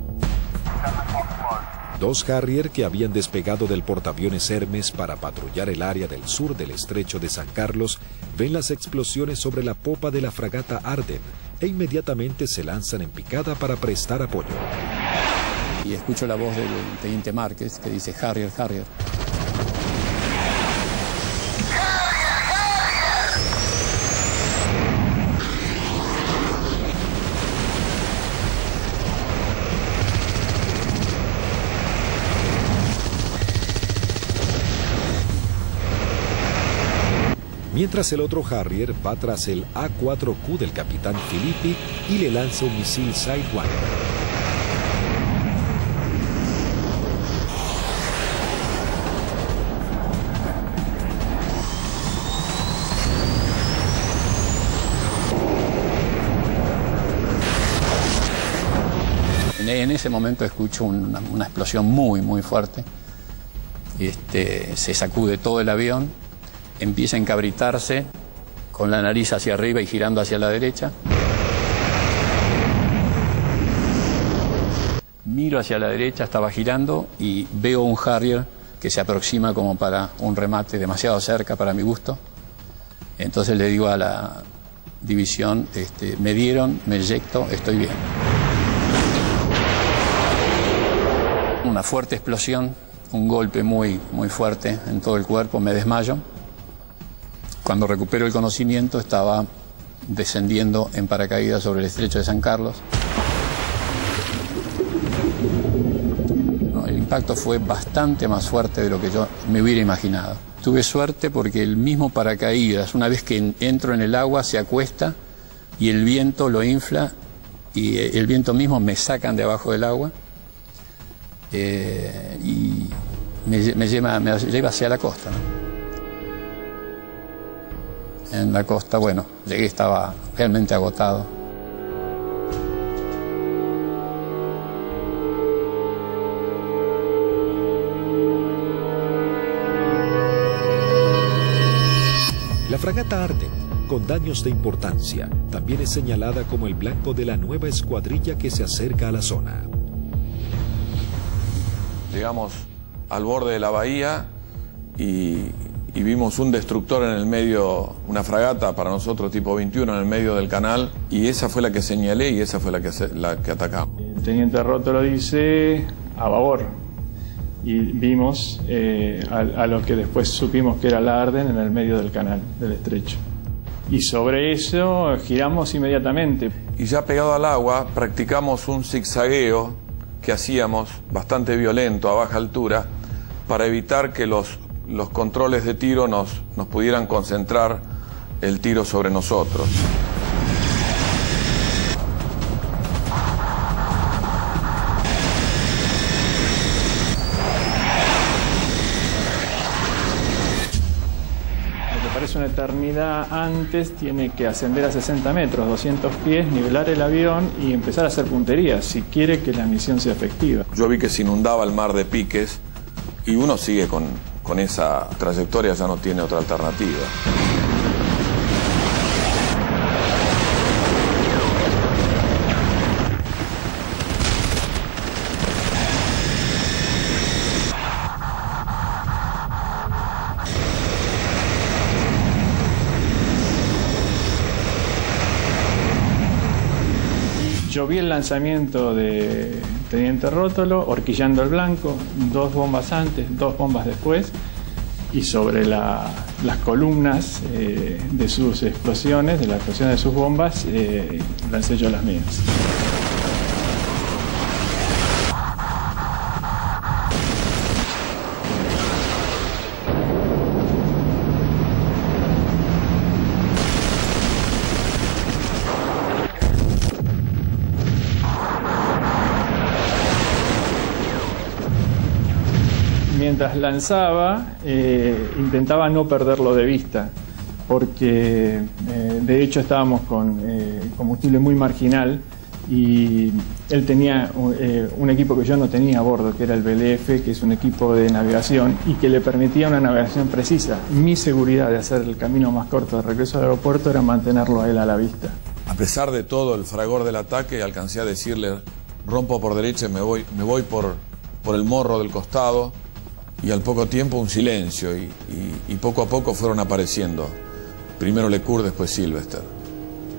2 Harrier que habían despegado del portaaviones Hermes para patrullar el área del sur del estrecho de San Carlos ven las explosiones sobre la popa de la fragata Arden e inmediatamente se lanzan en picada para prestar apoyo. Y escucho la voz del teniente Márquez que dice Harrier, Harrier. mientras el otro Harrier va tras el A4Q del capitán Filippi y le lanza un misil Sidewinder. En ese momento escucho una explosión muy fuerte. Se sacude todo el avión, empieza a encabritarse con la nariz hacia arriba y girando hacia la derecha. Miro hacia la derecha, estaba girando y veo un Harrier que se aproxima como para un remate demasiado cerca para mi gusto. Entonces le digo a la división, me dieron, me eyecto, estoy bien. Una fuerte explosión, un golpe muy fuerte en todo el cuerpo, me desmayo. Cuando recupero el conocimiento estaba descendiendo en paracaídas sobre el estrecho de San Carlos. El impacto fue bastante más fuerte de lo que yo me hubiera imaginado. Tuve suerte porque el mismo paracaídas, una vez que entro en el agua, se acuesta y el viento lo infla y el viento mismo me sacan de abajo del agua. Y me lleva hacia la costa, ¿no? En la costa, bueno, llegué, estaba realmente agotado. La fragata Arden, con daños de importancia, también es señalada como el blanco de la nueva escuadrilla que se acerca a la zona. Llegamos al borde de la bahía y vimos un destructor en el medio, una fragata para nosotros tipo 21 en el medio del canal, y esa fue la que señalé y esa fue la que atacamos. El teniente Rótolo dice a babor y vimos a lo que después supimos que era la Arden en el medio del canal, del estrecho. Y sobre eso giramos inmediatamente. Y ya pegado al agua practicamos un zigzagueo que hacíamos bastante violento a baja altura para evitar que los controles de tiro nos pudieran concentrar el tiro sobre nosotros. Lo que parece una eternidad antes tiene que ascender a 60 metros, 200 pies, nivelar el avión y empezar a hacer puntería si quiere que la misión sea efectiva. Yo vi que se inundaba el mar de piques y uno sigue con esa trayectoria, ya no tiene otra alternativa. Yo vi el lanzamiento de teniente Rótolo, horquillando el blanco, 2 bombas antes, 2 bombas después, y sobre las columnas de sus explosiones, de la explosión de sus bombas, lancé yo las mías. Mientras lanzaba, intentaba no perderlo de vista, porque de hecho estábamos con combustible muy marginal y él tenía un equipo que yo no tenía a bordo, que era el BLF, que es un equipo de navegación y que le permitía una navegación precisa. Mi seguridad de hacer el camino más corto de regreso al aeropuerto era mantenerlo a él a la vista. A pesar de todo el fragor del ataque, alcancé a decirle, rompo por derecha y me voy por el morro del costado. Y al poco tiempo un silencio y poco a poco fueron apareciendo. Primero Lecour, después Sylvester.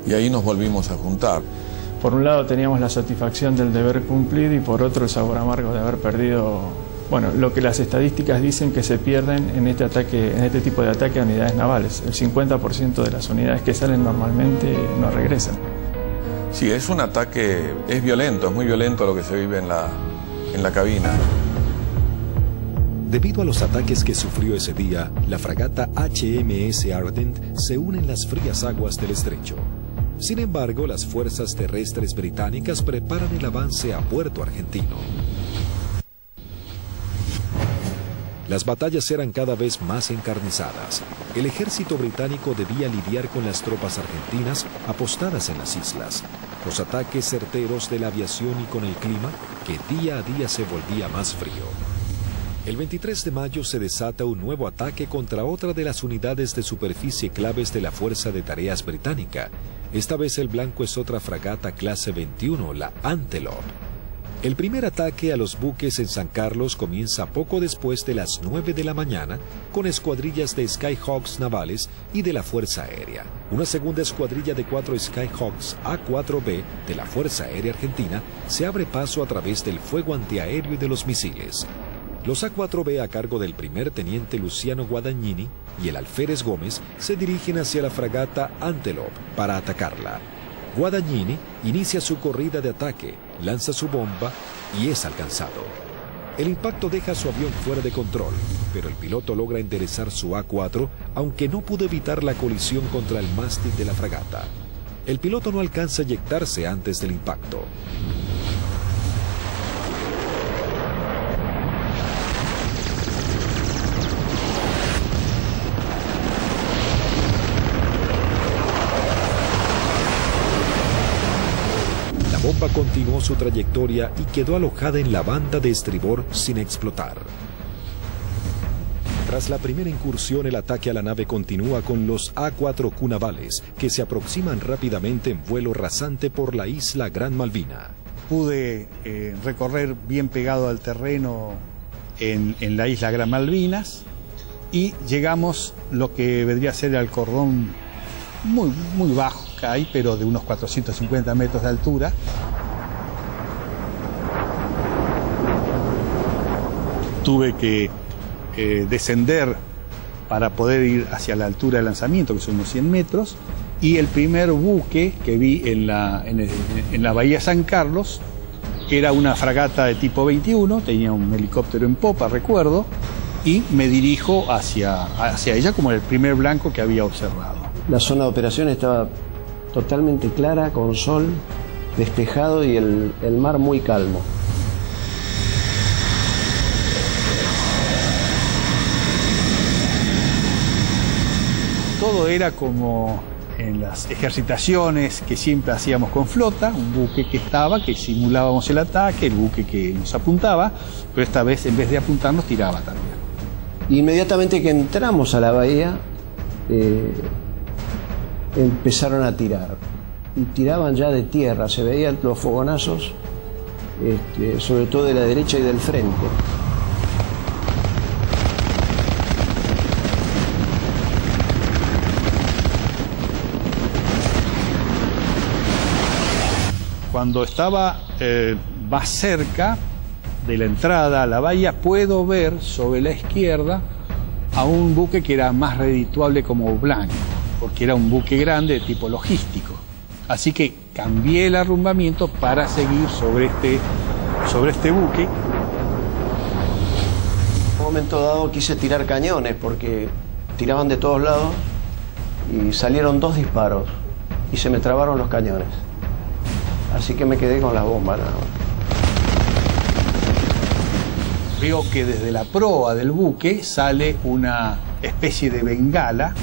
Y ahí nos volvimos a juntar. Por un lado teníamos la satisfacción del deber cumplido y por otro el sabor amargo de haber perdido, bueno, lo que las estadísticas dicen que se pierden en este tipo de ataque a unidades navales. El 50% de las unidades que salen normalmente no regresan. Sí, es un ataque, es violento, es muy violento lo que se vive en la cabina. Debido a los ataques que sufrió ese día, la fragata HMS Ardent se une en las frías aguas del estrecho. Sin embargo, las fuerzas terrestres británicas preparan el avance a Puerto Argentino. Las batallas eran cada vez más encarnizadas. El ejército británico debía lidiar con las tropas argentinas apostadas en las islas, los ataques certeros de la aviación y con el clima que día a día se volvía más frío. El 23 de mayo se desata un nuevo ataque contra otra de las unidades de superficie claves de la Fuerza de Tareas Británica. Esta vez el blanco es otra fragata clase 21, la Antelope. El primer ataque a los buques en San Carlos comienza poco después de las 9 de la mañana con escuadrillas de Skyhawks navales y de la Fuerza Aérea. Una segunda escuadrilla de 4 Skyhawks A4B de la Fuerza Aérea Argentina se abre paso a través del fuego antiaéreo y de los misiles. Los A4B a cargo del primer teniente Luciano Guadagnini y el alférez Gómez se dirigen hacia la fragata Antelope para atacarla. Guadagnini inicia su corrida de ataque, lanza su bomba y es alcanzado. El impacto deja su avión fuera de control, pero el piloto logra enderezar su A4, aunque no pudo evitar la colisión contra el mástil de la fragata. El piloto no alcanza a eyectarse antes del impacto. La bomba continuó su trayectoria y quedó alojada en la banda de estribor sin explotar. Tras la primera incursión, el ataque a la nave continúa con los A4Q navales, que se aproximan rápidamente en vuelo rasante por la isla Gran Malvina. Pude recorrer bien pegado al terreno en la isla Gran Malvinas y llegamos lo que vendría a ser el cordón muy bajo que hay, pero de unos 450 metros de altura. Tuve que descender para poder ir hacia la altura de lanzamiento, que son unos 100 metros, y el primer buque que vi en la bahía San Carlos era una fragata de tipo 21, tenía un helicóptero en popa, recuerdo, y me dirijo hacia ella como el primer blanco que había observado. La zona de operación estaba totalmente clara, con sol, despejado y el mar muy calmo. Todo era como en las ejercitaciones que siempre hacíamos con flota, un buque que simulábamos el ataque, el buque que nos apuntaba, pero esta vez en vez de apuntarnos tiraba también. Inmediatamente que entramos a la bahía, empezaron a tirar. Y tiraban ya de tierra, se veían los fogonazos, sobre todo de la derecha y del frente. Cuando estaba más cerca de la entrada a la bahía, puedo ver sobre la izquierda a un buque que era más redituable como blanco, porque era un buque grande de tipo logístico. Así que cambié el arrumbamiento para seguir sobre este buque. En un momento dado quise tirar cañones porque tiraban de todos lados y salieron 2 disparos y se me trabaron los cañones. Así que me quedé con las bombas nada más. Veo que desde la proa del buque sale una especie de bengala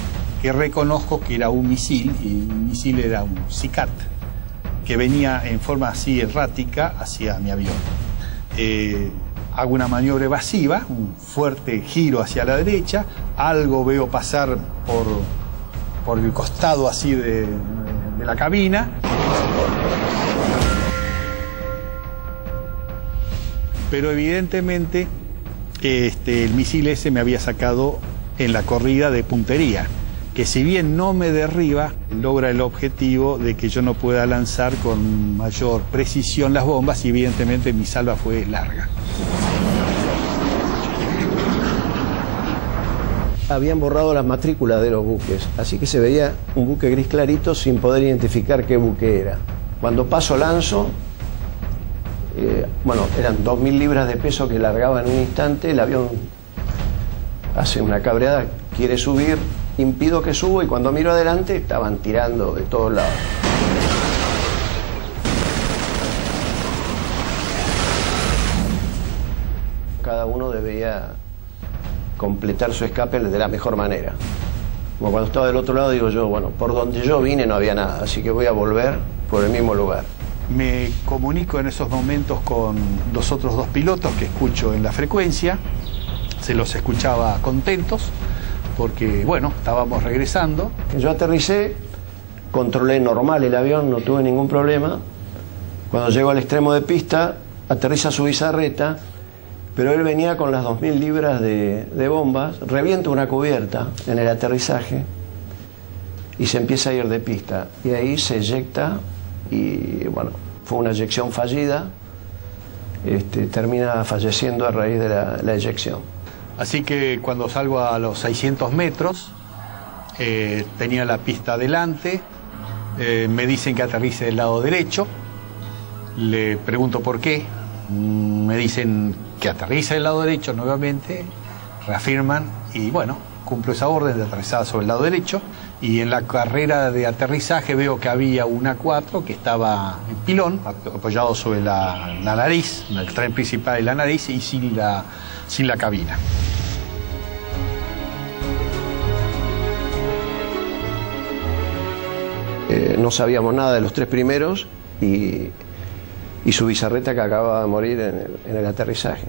que reconozco que era un misil, y el misil era un Sicat, que venía en forma así errática hacia mi avión. Hago una maniobra evasiva, un fuerte giro hacia la derecha, algo veo pasar por el costado así de la cabina. Pero evidentemente el misil ese me había sacado en la corrida de puntería, que si bien no me derriba, logra el objetivo de que yo no pueda lanzar con mayor precisión las bombas, y evidentemente mi salva fue larga. Habían borrado las matrículas de los buques, así que se veía un buque gris clarito sin poder identificar qué buque era. Cuando paso lanzo, bueno, eran 2000 libras de peso que largaba en un instante, el avión hace una cabreada, quiere subir, impido que suba y cuando miro adelante estaban tirando de todos lados. Cada uno debía completar su escape de la mejor manera. Como cuando estaba del otro lado digo yo, bueno, por donde yo vine no había nada, así que voy a volver por el mismo lugar. Me comunico en esos momentos con los otros dos pilotos que escucho en la frecuencia. Se los escuchaba contentos porque, bueno, estábamos regresando. Yo aterricé, controlé normal el avión, no tuve ningún problema. Cuando llego al extremo de pista, aterriza su bizarreta, pero él venía con las 2000 libras de bombas, revienta una cubierta en el aterrizaje y se empieza a ir de pista. Y ahí se eyecta y, bueno, fue una eyección fallida. Termina falleciendo a raíz de la eyección. Así que cuando salgo a los 600 metros, tenía la pista adelante, me dicen que aterrice del lado derecho, le pregunto por qué, me dicen que aterrice del lado derecho nuevamente, reafirman y bueno, cumplo esa orden de aterrizar sobre el lado derecho y en la carrera de aterrizaje veo que había un A4 que estaba en pilón, apoyado sobre la nariz, en el tren principal de la nariz y sin la cabina. No sabíamos nada de los tres primeros y su bizarreta que acababa de morir en el aterrizaje.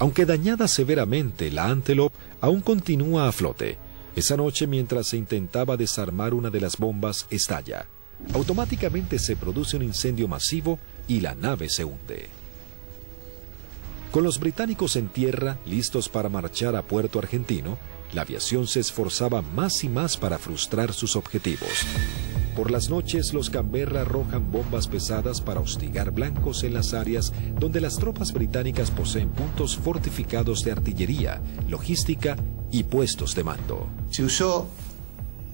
Aunque dañada severamente, la Antelope aún continúa a flote. Esa noche, mientras se intentaba desarmar una de las bombas, estalla. Automáticamente se produce un incendio masivo y la nave se hunde. Con los británicos en tierra, listos para marchar a Puerto Argentino, la aviación se esforzaba más y más para frustrar sus objetivos. Por las noches, los Canberra arrojan bombas pesadas para hostigar blancos en las áreas donde las tropas británicas poseen puntos fortificados de artillería, logística y puestos de mando. Se usó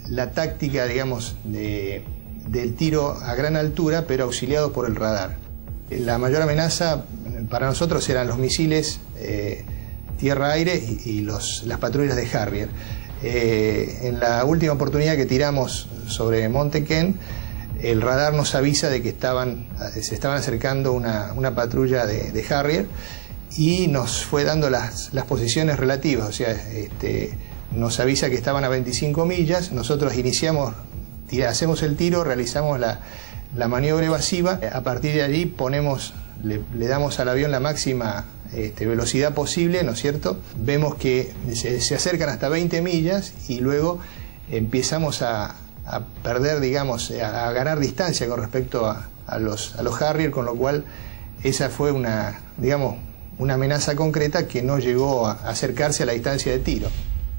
la táctica, digamos, del tiro a gran altura, pero auxiliado por el radar. La mayor amenaza para nosotros eran los misiles tierra-aire y las patrullas de Harrier. En la última oportunidad que tiramos sobre Monte Kent, el radar nos avisa de que se estaban acercando una patrulla de Harrier y nos fue dando las posiciones relativas, o sea, nos avisa que estaban a 25 millas, nosotros hacemos el tiro, realizamos la maniobra evasiva, a partir de allí le damos al avión la máxima velocidad posible, ¿no es cierto? Vemos que se acercan hasta 20 millas y luego empezamos a perder, digamos, a ganar distancia con respecto a los Harrier, con lo cual esa fue una amenaza concreta que no llegó a acercarse a la distancia de tiro.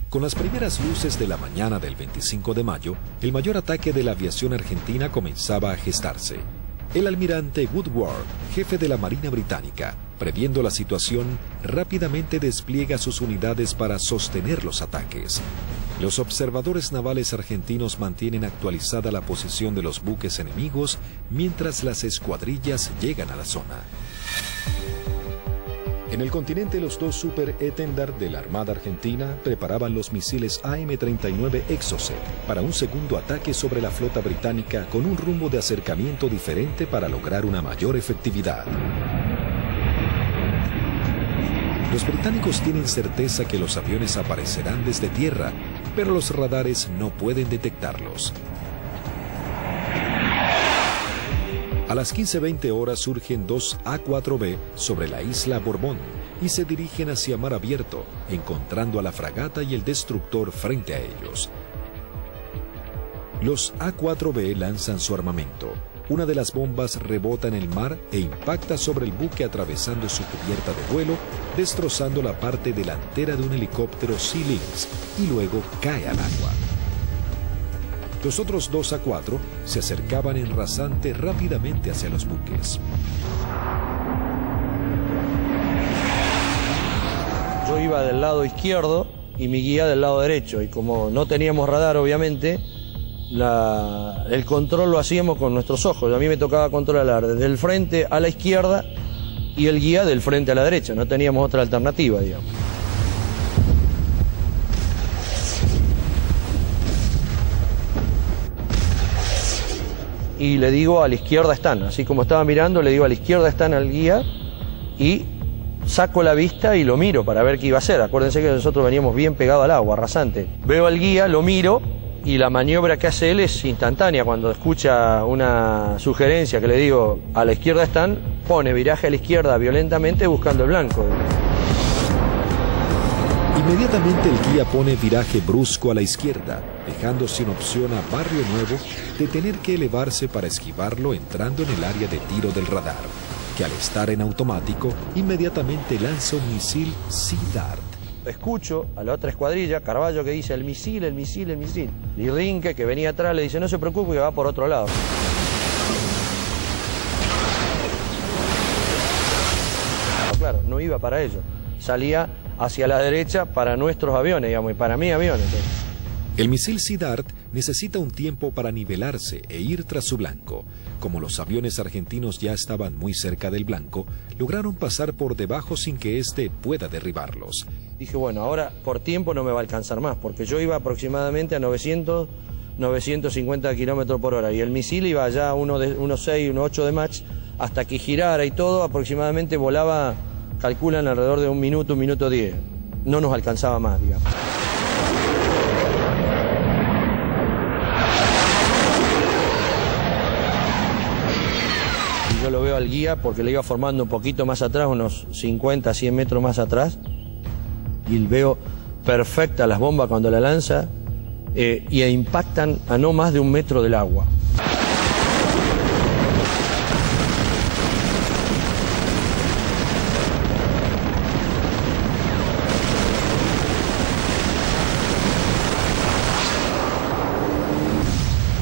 Con las primeras luces de la mañana del 25 de mayo, el mayor ataque de la aviación argentina comenzaba a gestarse. El almirante Woodward, jefe de la Marina Británica, previendo la situación, rápidamente despliega sus unidades para sostener los ataques. Los observadores navales argentinos mantienen actualizada la posición de los buques enemigos mientras las escuadrillas llegan a la zona. En el continente, los dos Super Étendard de la Armada Argentina preparaban los misiles AM-39 Exocet para un segundo ataque sobre la flota británica con un rumbo de acercamiento diferente para lograr una mayor efectividad. Los británicos tienen certeza que los aviones aparecerán desde tierra, pero los radares no pueden detectarlos. A las 15:20 horas surgen dos A4B sobre la isla Borbón y se dirigen hacia mar abierto, encontrando a la fragata y el destructor frente a ellos. Los A4B lanzan su armamento. Una de las bombas rebota en el mar e impacta sobre el buque atravesando su cubierta de vuelo, destrozando la parte delantera de un helicóptero Sea Lynx y luego cae al agua. Los otros dos A4 se acercaban en rasante rápidamente hacia los buques. Yo iba del lado izquierdo y mi guía del lado derecho, y como no teníamos radar, obviamente, el control lo hacíamos con nuestros ojos. A mí me tocaba controlar desde el frente a la izquierda y el guía del frente a la derecha. No teníamos otra alternativa, digamos. y le digo a la izquierda están, así como estaba mirando, le digo a la izquierda están al guía y saco la vista y lo miro para ver qué iba a hacer. Acuérdense que nosotros veníamos bien pegados al agua, rasante. Veo al guía, lo miro y la maniobra que hace él es instantánea. Cuando escucha una sugerencia que le digo a la izquierda están, pone viraje a la izquierda violentamente buscando el blanco. Inmediatamente el guía pone viraje brusco a la izquierda, dejando sin opción a Barrio Nuevo de tener que elevarse para esquivarlo entrando en el área de tiro del radar, que al estar en automático inmediatamente lanza un misil Sea Dart. Escucho a la otra escuadrilla, Carballo, que dice el misil, el misil, el misil. Y Rinque, que venía atrás, le dice no se preocupe que va por otro lado. Claro, no iba para ello. Salía hacia la derecha para nuestros aviones, digamos, y para mi avión. Entonces. El misil Sea Dart necesita un tiempo para nivelarse e ir tras su blanco. Como los aviones argentinos ya estaban muy cerca del blanco, lograron pasar por debajo sin que éste pueda derribarlos. Dije, bueno, ahora por tiempo no me va a alcanzar más, porque yo iba aproximadamente a 900, 950 kilómetros por hora, y el misil iba allá a 1.6, 1.8 de Mach, hasta que girara y todo, aproximadamente volaba, calculan alrededor de 1 minuto, 1 minuto 10. No nos alcanzaba más, digamos. Yo lo veo al guía porque le iba formando un poquito más atrás, unos 50, 100 metros más atrás, y veo perfecta las bombas cuando la lanza y impactan a no más de 1 metro del agua.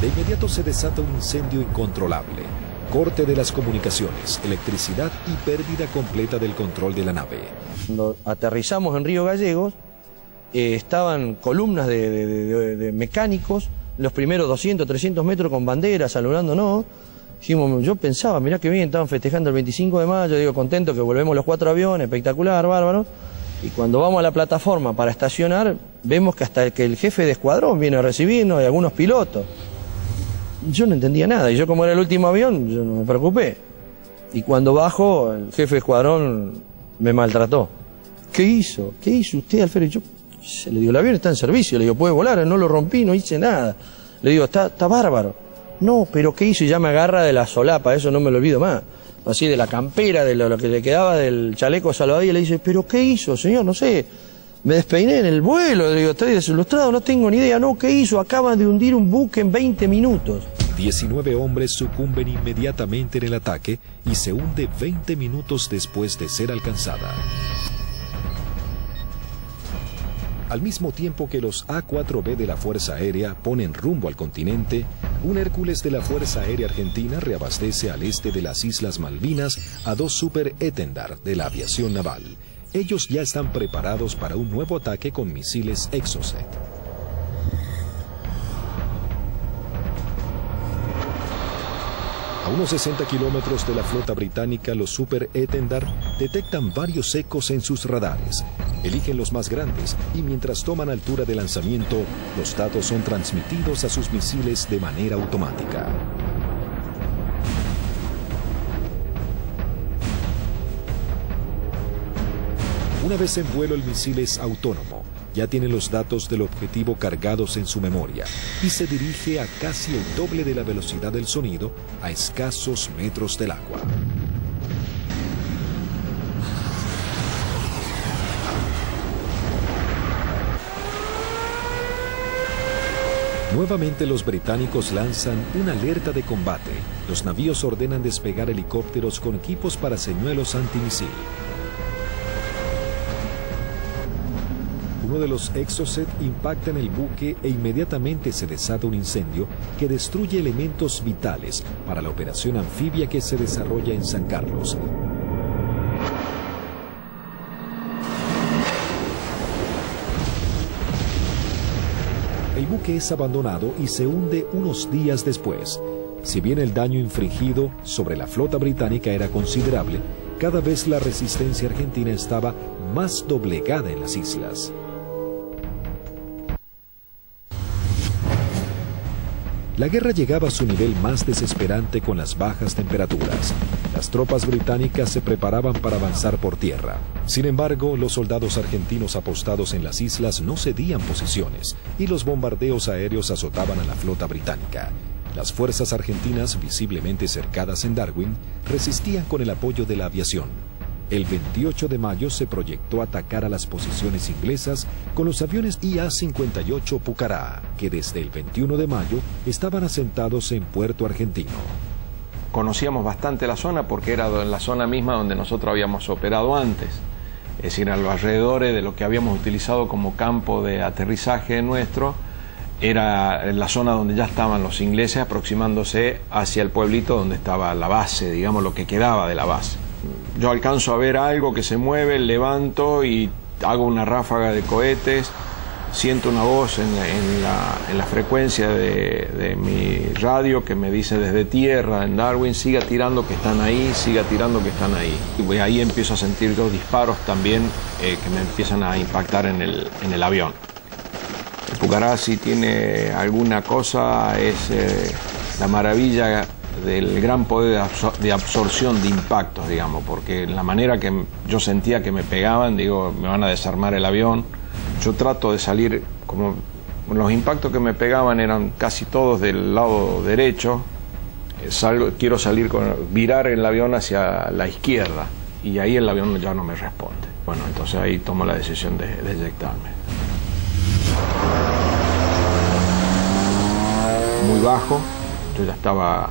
De inmediato se desata un incendio incontrolable. Corte de las comunicaciones, electricidad y pérdida completa del control de la nave. Cuando aterrizamos en Río Gallegos, estaban columnas de mecánicos, los primeros 200, 300 metros con banderas, saludándonos. Dijimos, yo pensaba, mirá que bien, estaban festejando el 25 de mayo, digo, contento que volvemos los 4 aviones, espectacular, bárbaro. Y cuando vamos a la plataforma para estacionar, vemos que hasta que el jefe de escuadrón viene a recibirnos y algunos pilotos. Yo no entendía nada, y yo como era el último avión, yo no me preocupé. Y cuando bajo, el jefe de escuadrón me maltrató. ¿Qué hizo? ¿Qué hizo usted, Alfredo? Yo le digo, el avión está en servicio, le digo, puede volar, no lo rompí, no hice nada. Le digo, está bárbaro. No, pero ¿qué hizo? Y ya me agarra de la solapa, eso no me lo olvido más. Así de la campera, de lo que le quedaba del chaleco salvavidas, le dice, ¿pero qué hizo, señor? No sé. Me despeiné en el vuelo, le digo, estoy desilustrado, no tengo ni idea. No, ¿qué hizo? Acaban de hundir un buque en 20 minutos. 19 hombres sucumben inmediatamente en el ataque y se hunde 20 minutos después de ser alcanzada. Al mismo tiempo que los A4B de la Fuerza Aérea ponen rumbo al continente, un Hércules de la Fuerza Aérea Argentina reabastece al este de las Islas Malvinas a 2 Super Étendard de la aviación naval. Ellos ya están preparados para un nuevo ataque con misiles Exocet. A unos 60 kilómetros de la flota británica, los Super Étendard detectan varios ecos en sus radares. Eligen los más grandes y mientras toman altura de lanzamiento, los datos son transmitidos a sus misiles de manera automática. Una vez en vuelo, el misil es autónomo. Ya tiene los datos del objetivo cargados en su memoria y se dirige a casi el doble de la velocidad del sonido a escasos metros del agua. Nuevamente los británicos lanzan una alerta de combate. Los navíos ordenan despegar helicópteros con equipos para señuelos antimisil. Uno de los Exocet impacta en el buque e inmediatamente se desata un incendio que destruye elementos vitales para la operación anfibia que se desarrolla en San Carlos. El buque es abandonado y se hunde unos días después. Si bien el daño infligido sobre la flota británica era considerable, cada vez la resistencia argentina estaba más doblegada en las islas. La guerra llegaba a su nivel más desesperante con las bajas temperaturas. Las tropas británicas se preparaban para avanzar por tierra. Sin embargo, los soldados argentinos apostados en las islas no cedían posiciones y los bombardeos aéreos azotaban a la flota británica. Las fuerzas argentinas, visiblemente cercadas en Darwin, resistían con el apoyo de la aviación. El 28 de mayo se proyectó atacar a las posiciones inglesas con los aviones IA-58 Pucará, que desde el 21 de mayo estaban asentados en Puerto Argentino. Conocíamos bastante la zona porque era en la zona misma donde nosotros habíamos operado antes, es decir, a los alrededores de lo que habíamos utilizado como campo de aterrizaje nuestro, era en la zona donde ya estaban los ingleses aproximándose hacia el pueblito donde estaba la base, digamos, lo que quedaba de la base. Yo alcanzo a ver algo que se mueve, levanto y hago una ráfaga de cohetes, siento una voz en la frecuencia de mi radio que me dice desde tierra en Darwin, siga tirando que están ahí, siga tirando que están ahí. Y ahí empiezo a sentir dos disparos también que me empiezan a impactar en el avión. El Pucará, si tiene alguna cosa, es la maravilla del gran poder de absorción de impactos, digamos, porque la manera que yo sentía que me pegaban, digo, me van a desarmar el avión. Yo trato de salir, como los impactos que me pegaban eran casi todos del lado derecho, quiero salir virar el avión hacia la izquierda y ahí el avión ya no me responde. Bueno, entonces ahí tomo la decisión de eyectarme. Muy bajo, yo ya estaba,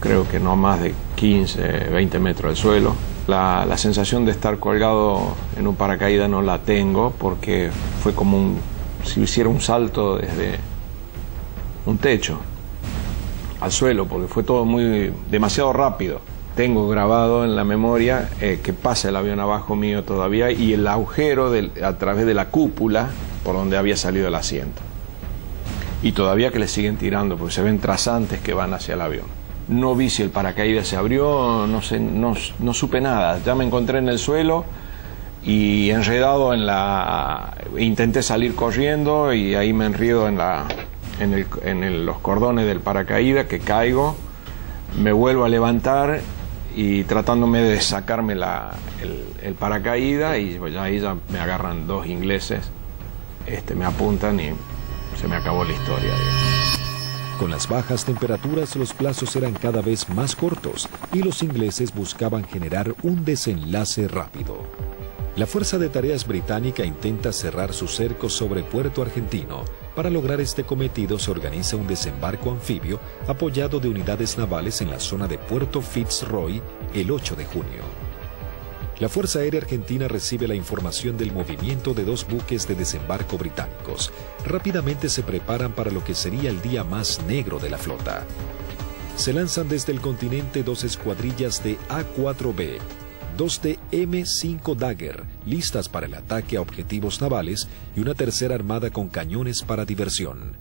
creo que no más de 15, 20 metros del suelo. La sensación de estar colgado en un paracaídas no la tengo porque fue como si hiciera un salto desde un techo al suelo, porque fue todo demasiado rápido. Tengo grabado en la memoria que pasa el avión abajo mío todavía y el agujero a través de la cúpula por donde había salido el asiento. Y todavía que le siguen tirando porque se ven trazantes que van hacia el avión. No vi si el paracaídas se abrió, no sé, no supe nada. Ya me encontré en el suelo y enredado intenté salir corriendo y ahí me enredo en los cordones del paracaídas, que caigo, me vuelvo a levantar y tratándome de sacarme el paracaídas y pues ahí ya me agarran dos ingleses, me apuntan y se me acabó la historia, digamos. Con las bajas temperaturas, los plazos eran cada vez más cortos y los ingleses buscaban generar un desenlace rápido. La Fuerza de Tareas británica intenta cerrar su cerco sobre Puerto Argentino. Para lograr este cometido se organiza un desembarco anfibio apoyado de unidades navales en la zona de Puerto Fitzroy el 8 de junio. La Fuerza Aérea Argentina recibe la información del movimiento de dos buques de desembarco británicos. Rápidamente se preparan para lo que sería el día más negro de la flota. Se lanzan desde el continente dos escuadrillas de A-4B, dos de M5 Dagger, listas para el ataque a objetivos navales, y una tercera armada con cañones para diversión.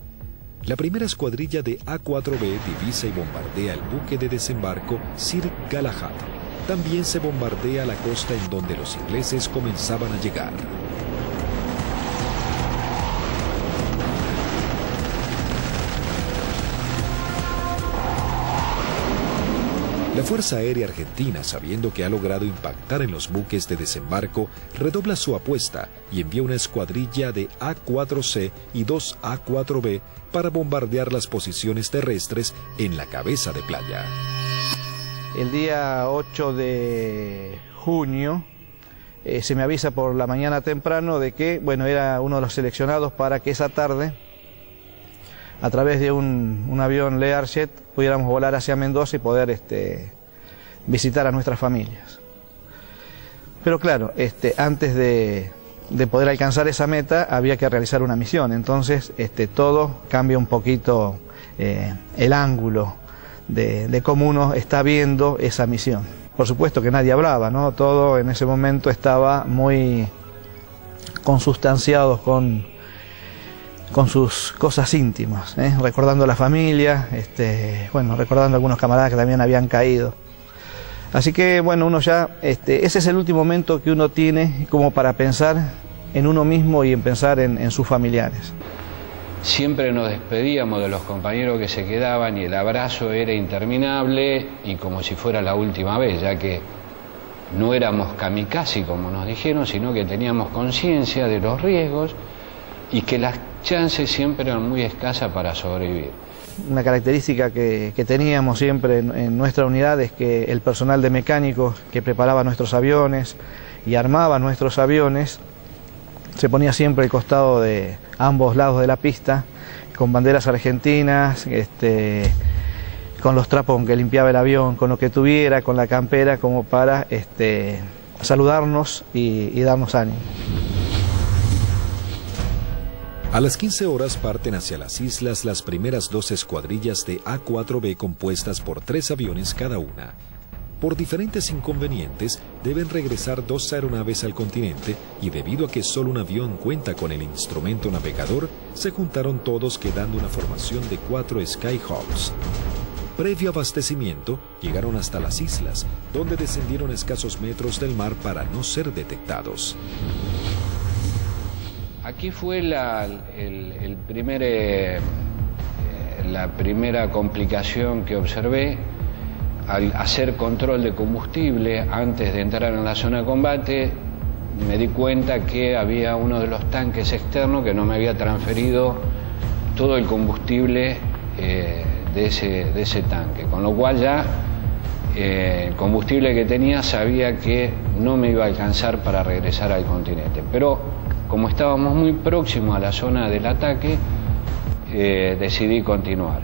La primera escuadrilla de A-4B divisa y bombardea el buque de desembarco Sir Galahad. También se bombardea la costa en donde los ingleses comenzaban a llegar. La Fuerza Aérea Argentina, sabiendo que ha logrado impactar en los buques de desembarco, redobla su apuesta y envía una escuadrilla de A-4C y dos A-4B para bombardear las posiciones terrestres en la cabeza de playa. El día 8 de junio se me avisa por la mañana temprano de que, bueno, era uno de los seleccionados para que esa tarde, a través de un avión Learjet, pudiéramos volar hacia Mendoza y poder visitar a nuestras familias. Pero claro, antes de poder alcanzar esa meta había que realizar una misión, entonces todo cambia un poquito el ángulo de cómo uno está viendo esa misión. Por supuesto que nadie hablaba, ¿no? Todo en ese momento estaba muy consustanciado con sus cosas íntimas, recordando a la familia, bueno, recordando a algunos camaradas que también habían caído. Así que, bueno, uno ya, ese es el último momento que uno tiene como para pensar en uno mismo y en pensar en sus familiares. Siempre nos despedíamos de los compañeros que se quedaban y el abrazo era interminable y como si fuera la última vez, ya que no éramos kamikaze, como nos dijeron, sino que teníamos conciencia de los riesgos y que las chances siempre eran muy escasas para sobrevivir. Una característica que teníamos siempre en nuestra unidad es que el personal de mecánicos que preparaba nuestros aviones y armaba nuestros aviones se ponía siempre al costado de ambos lados de la pista, con banderas argentinas, con los trapos que limpiaba el avión, con lo que tuviera, con la campera, como para saludarnos y darnos ánimo. A las 15 horas parten hacia las islas las primeras 2 escuadrillas de A4B compuestas por 3 aviones cada una. Por diferentes inconvenientes, deben regresar 2 aeronaves al continente y debido a que solo un avión cuenta con el instrumento navegador, se juntaron todos quedando una formación de 4 Skyhawks. Previo abastecimiento, llegaron hasta las islas, donde descendieron a escasos metros del mar para no ser detectados. Aquí fue la primera complicación que observé. Al hacer control de combustible antes de entrar en la zona de combate, me di cuenta que había uno de los tanques externos que no me había transferido todo el combustible de ese tanque, con lo cual ya el combustible que tenía sabía que no me iba a alcanzar para regresar al continente. Pero como estábamos muy próximos a la zona del ataque, decidí continuar.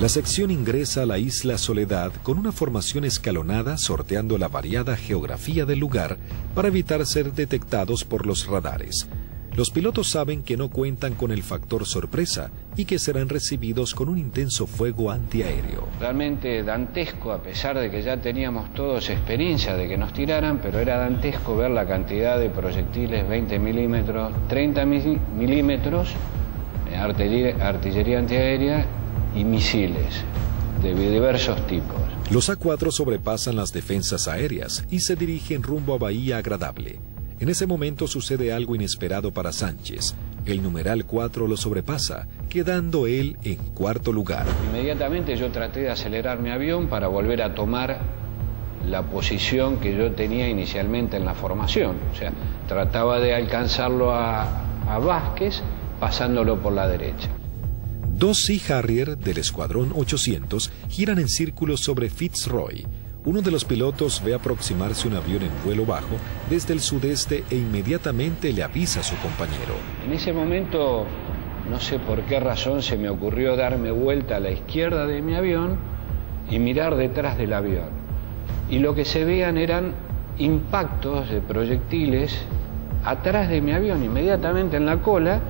La sección ingresa a la isla Soledad con una formación escalonada sorteando la variada geografía del lugar para evitar ser detectados por los radares. Los pilotos saben que no cuentan con el factor sorpresa y que serán recibidos con un intenso fuego antiaéreo. Realmente dantesco, a pesar de que ya teníamos todos experiencia de que nos tiraran, pero era dantesco ver la cantidad de proyectiles 20 milímetros, 30 milímetros, artillería antiaérea y misiles de diversos tipos. Los A4 sobrepasan las defensas aéreas y se dirigen rumbo a Bahía Agradable. En ese momento sucede algo inesperado para Sánchez. El numeral 4 lo sobrepasa, quedando él en 4º lugar. Inmediatamente yo traté de acelerar mi avión para volver a tomar la posición que yo tenía inicialmente en la formación. O sea, trataba de alcanzarlo a Vázquez pasándolo por la derecha. 2 Sea Harrier del Escuadrón 800 giran en círculo sobre Fitzroy. Uno de los pilotos ve aproximarse un avión en vuelo bajo desde el sudeste e inmediatamente le avisa a su compañero. En ese momento, no sé por qué razón, se me ocurrió darme vuelta a la izquierda de mi avión y mirar detrás del avión. Y lo que se veían eran impactos de proyectiles atrás de mi avión, inmediatamente en la cola,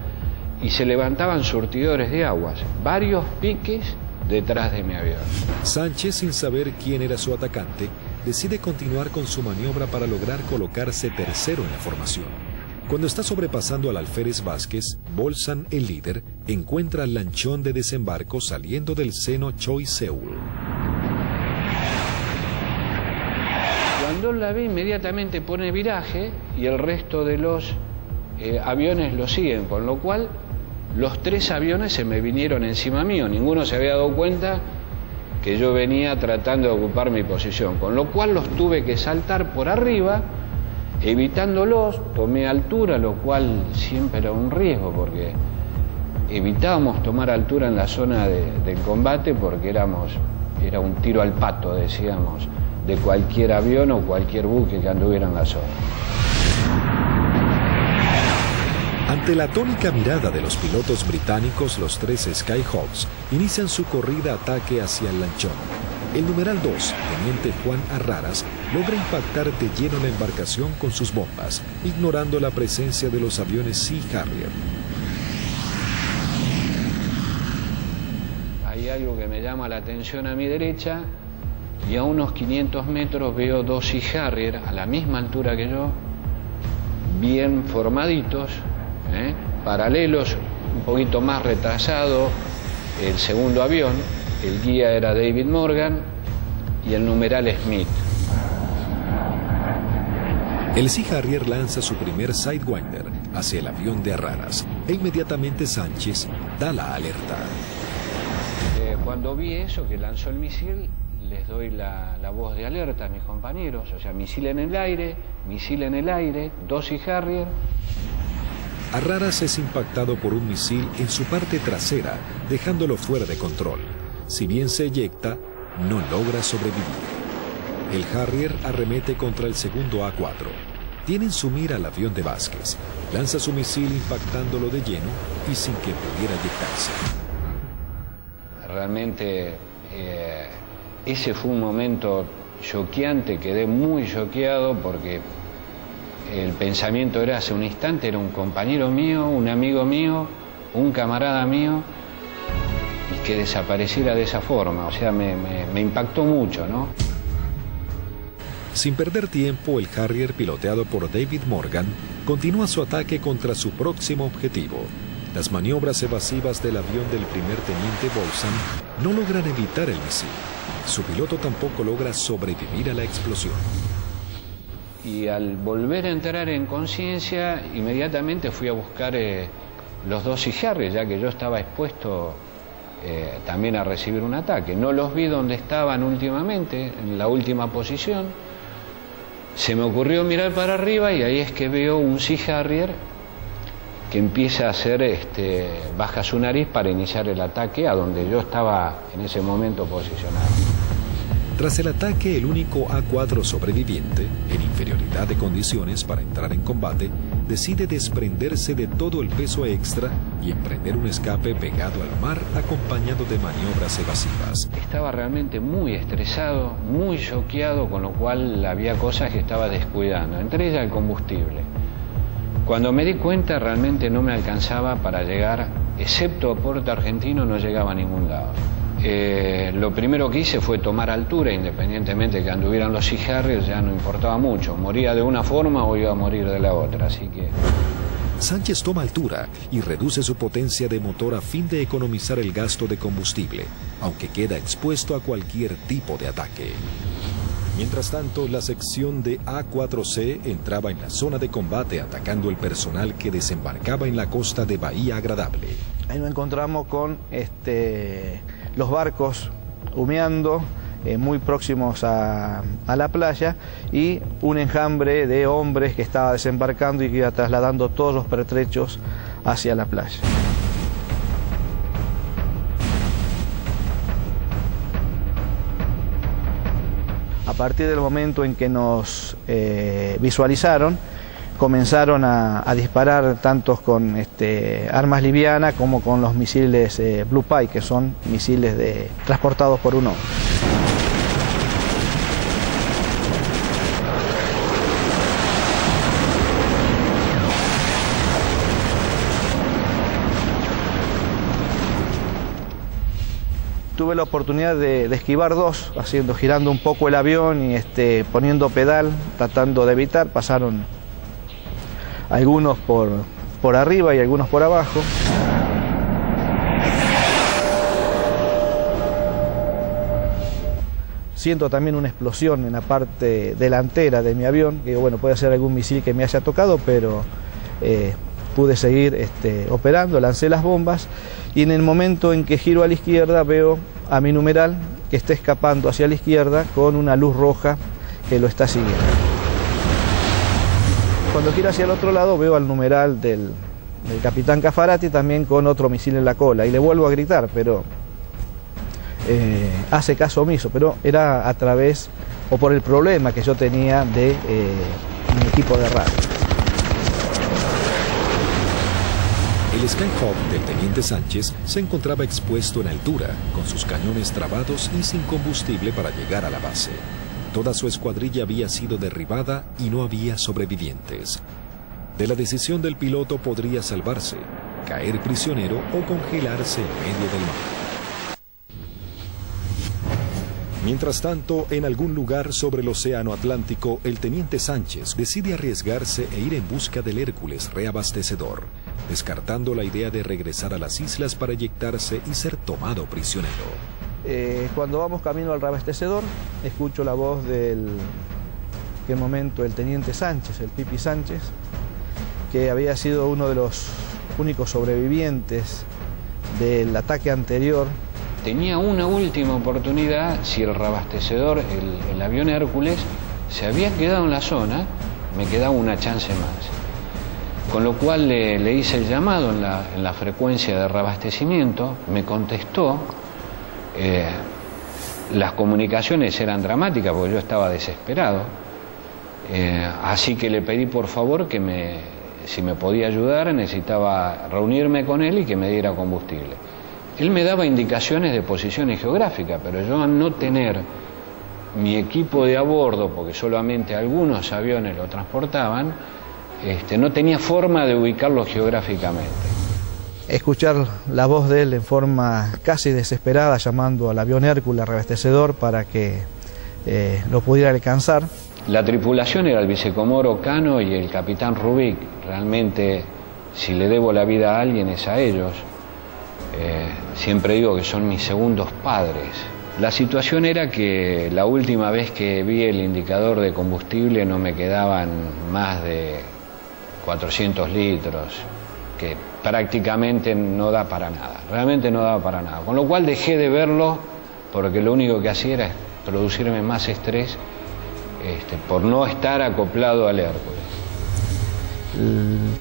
y se levantaban surtidores de aguas, varios piques detrás de mi avión. Sánchez, sin saber quién era su atacante, decide continuar con su maniobra para lograr colocarse tercero en la formación. Cuando está sobrepasando al alférez Vázquez, Bolsan, el líder, encuentra al lanchón de desembarco saliendo del seno Choi Seul. Cuando la ve, inmediatamente pone viraje y el resto de los aviones lo siguen, con lo cual los 3 aviones se me vinieron encima mío. Ninguno se había dado cuenta que yo venía tratando de ocupar mi posición, con lo cual los tuve que saltar por arriba, evitándolos. Tomé altura, lo cual siempre era un riesgo, porque evitábamos tomar altura en la zona del combate, porque era un tiro al pato, decíamos, de cualquier avión o cualquier buque que anduviera en la zona. Ante la atónica mirada de los pilotos británicos, los 3 Skyhawks inician su corrida ataque hacia el lanchón. El numeral 2, teniente Juan Arraras, logra impactar de lleno la embarcación con sus bombas, ignorando la presencia de los aviones Sea Harrier. Hay algo que me llama la atención a mi derecha y a unos 500 metros veo 2 Sea Harrier a la misma altura que yo, bien formaditos, paralelos, un poquito más retrasado el segundo avión. El guía era David Morgan y el numeral Smith. El Sea Harrier lanza su primer Sidewinder hacia el avión de Arraras. e inmediatamente Sánchez da la alerta. Cuando vi eso, que lanzó el misil, les doy la voz de alerta a mis compañeros, o sea, misil en el aire, 2 Sea Harrier. Arraras es impactado por un misil en su parte trasera, dejándolo fuera de control. Si bien se eyecta, no logra sobrevivir. El Harrier arremete contra el segundo A4. Tiene en su mira al avión de Vázquez. Lanza su misil impactándolo de lleno y sin que pudiera eyectarse. Realmente ese fue un momento choqueante, quedé muy choqueado porque el pensamiento era hace un instante, era un compañero mío, un amigo mío, un camarada mío, y que desapareciera de esa forma, o sea, me impactó mucho, ¿no? Sin perder tiempo, el Harrier, piloteado por David Morgan, continúa su ataque contra su próximo objetivo. Las maniobras evasivas del avión del primer teniente Bolson no logran evitar el misil. Su piloto tampoco logra sobrevivir a la explosión. Y al volver a entrar en conciencia, inmediatamente fui a buscar los 2 Sea Harrier, ya que yo estaba expuesto también a recibir un ataque. No los vi donde estaban últimamente, en la última posición. Se me ocurrió mirar para arriba y ahí es que veo un Sea Harrier que empieza a hacer, baja su nariz para iniciar el ataque a donde yo estaba en ese momento posicionado. Tras el ataque, el único A4 sobreviviente, en inferioridad de condiciones para entrar en combate, decide desprenderse de todo el peso extra y emprender un escape pegado al mar acompañado de maniobras evasivas. Estaba realmente muy estresado, muy choqueado, con lo cual había cosas que estaba descuidando, entre ellas el combustible. Cuando me di cuenta realmente no me alcanzaba para llegar, excepto a Puerto Argentino, no llegaba a ningún lado. Lo primero que hice fue tomar altura, independientemente de que anduvieran los Sea Harrier, ya no importaba mucho, moría de una forma o iba a morir de la otra, así que... Sánchez toma altura y reduce su potencia de motor a fin de economizar el gasto de combustible, aunque queda expuesto a cualquier tipo de ataque. Mientras tanto, la sección de A4C entraba en la zona de combate atacando el personal que desembarcaba en la costa de Bahía Agradable. Ahí nos encontramos con los barcos humeando, muy próximos a la playa, y un enjambre de hombres que estaba desembarcando y que iba trasladando todos los pertrechos hacia la playa. A partir del momento en que nos visualizaron, comenzaron a disparar tanto con armas livianas como con los misiles Blue Pie, que son misiles transportados por un hombre. Tuve la oportunidad de esquivar 2, girando un poco el avión y poniendo pedal, tratando de evitar. Pasaron algunos por arriba y algunos por abajo. Siento también una explosión en la parte delantera de mi avión, que bueno, puede ser algún misil que me haya tocado, pero pude seguir operando, lancé las bombas y en el momento en que giro a la izquierda veo a mi numeral que está escapando hacia la izquierda con una luz roja que lo está siguiendo. Cuando giro hacia el otro lado veo al numeral del capitán Caffarati también con otro misil en la cola y le vuelvo a gritar, pero hace caso omiso, pero era a través o por el problema que yo tenía de mi equipo de radio. El Skyhawk del teniente Sánchez se encontraba expuesto en altura, con sus cañones trabados y sin combustible para llegar a la base. Toda su escuadrilla había sido derribada y no había sobrevivientes. De la decisión del piloto podría salvarse, caer prisionero o congelarse en medio del mar. Mientras tanto, en algún lugar sobre el océano Atlántico, el teniente Sánchez decide arriesgarse e ir en busca del Hércules reabastecedor, descartando la idea de regresar a las islas para eyectarse y ser tomado prisionero. Cuando vamos camino al reabastecedor, escucho la voz del, en aquel momento, el teniente Sánchez, el Pipi Sánchez, que había sido uno de los únicos sobrevivientes del ataque anterior. Tenía una última oportunidad, si el reabastecedor, el avión Hércules, se había quedado en la zona, me quedaba una chance más. Con lo cual le hice el llamado en la frecuencia de reabastecimiento, me contestó. Las comunicaciones eran dramáticas porque yo estaba desesperado. Así que le pedí por favor que si me podía ayudar, necesitaba reunirme con él y que me diera combustible. Él me daba indicaciones de posiciones geográficas, pero yo al no tener mi equipo de a bordo, porque solamente algunos aviones lo transportaban, no tenía forma de ubicarlo geográficamente. Escuchar la voz de él en forma casi desesperada, llamando al avión Hércules, al reabastecedor, para que lo pudiera alcanzar. La tripulación era el vicecomoro Cano y el capitán Rubik. Realmente, si le debo la vida a alguien es a ellos. Siempre digo que son mis segundos padres. La situación era que la última vez que vi el indicador de combustible no me quedaban más de 400 litros, que prácticamente no da para nada, realmente no daba para nada. Con lo cual dejé de verlo porque lo único que hacía era producirme más estrés por no estar acoplado al Hércules.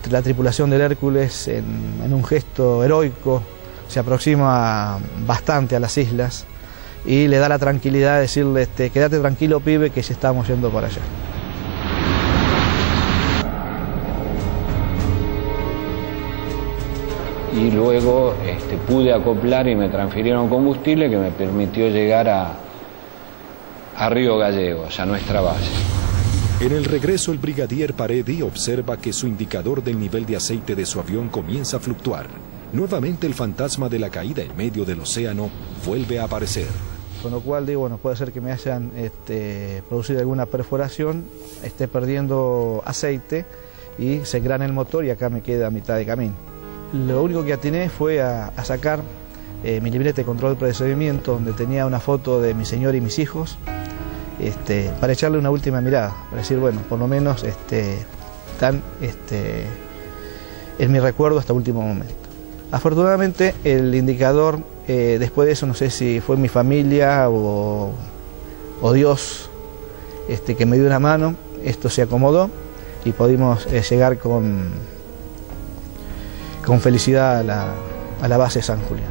La tripulación del Hércules, en un gesto heroico, se aproxima bastante a las islas y le da la tranquilidad de decirle, quédate tranquilo, pibe, que ya estamos yendo para allá. Y luego pude acoplar y me transfirieron combustible que me permitió llegar a Río Gallegos, a nuestra base. En el regreso, el brigadier Paredi observa que su indicador del nivel de aceite de su avión comienza a fluctuar. Nuevamente el fantasma de la caída en medio del océano vuelve a aparecer. Con lo cual digo, bueno, puede ser que me hayan producido alguna perforación, esté perdiendo aceite y se engrane el motor y acá me queda a mitad de camino. Lo único que atiné fue a sacar mi libreta de control de procedimiento, donde tenía una foto de mi señor y mis hijos, para echarle una última mirada, para decir, bueno, por lo menos están en mi recuerdo hasta último momento. Afortunadamente el indicador, después de eso, no sé si fue mi familia o Dios que me dio una mano, esto se acomodó y pudimos llegar con felicidad a la base San Julián.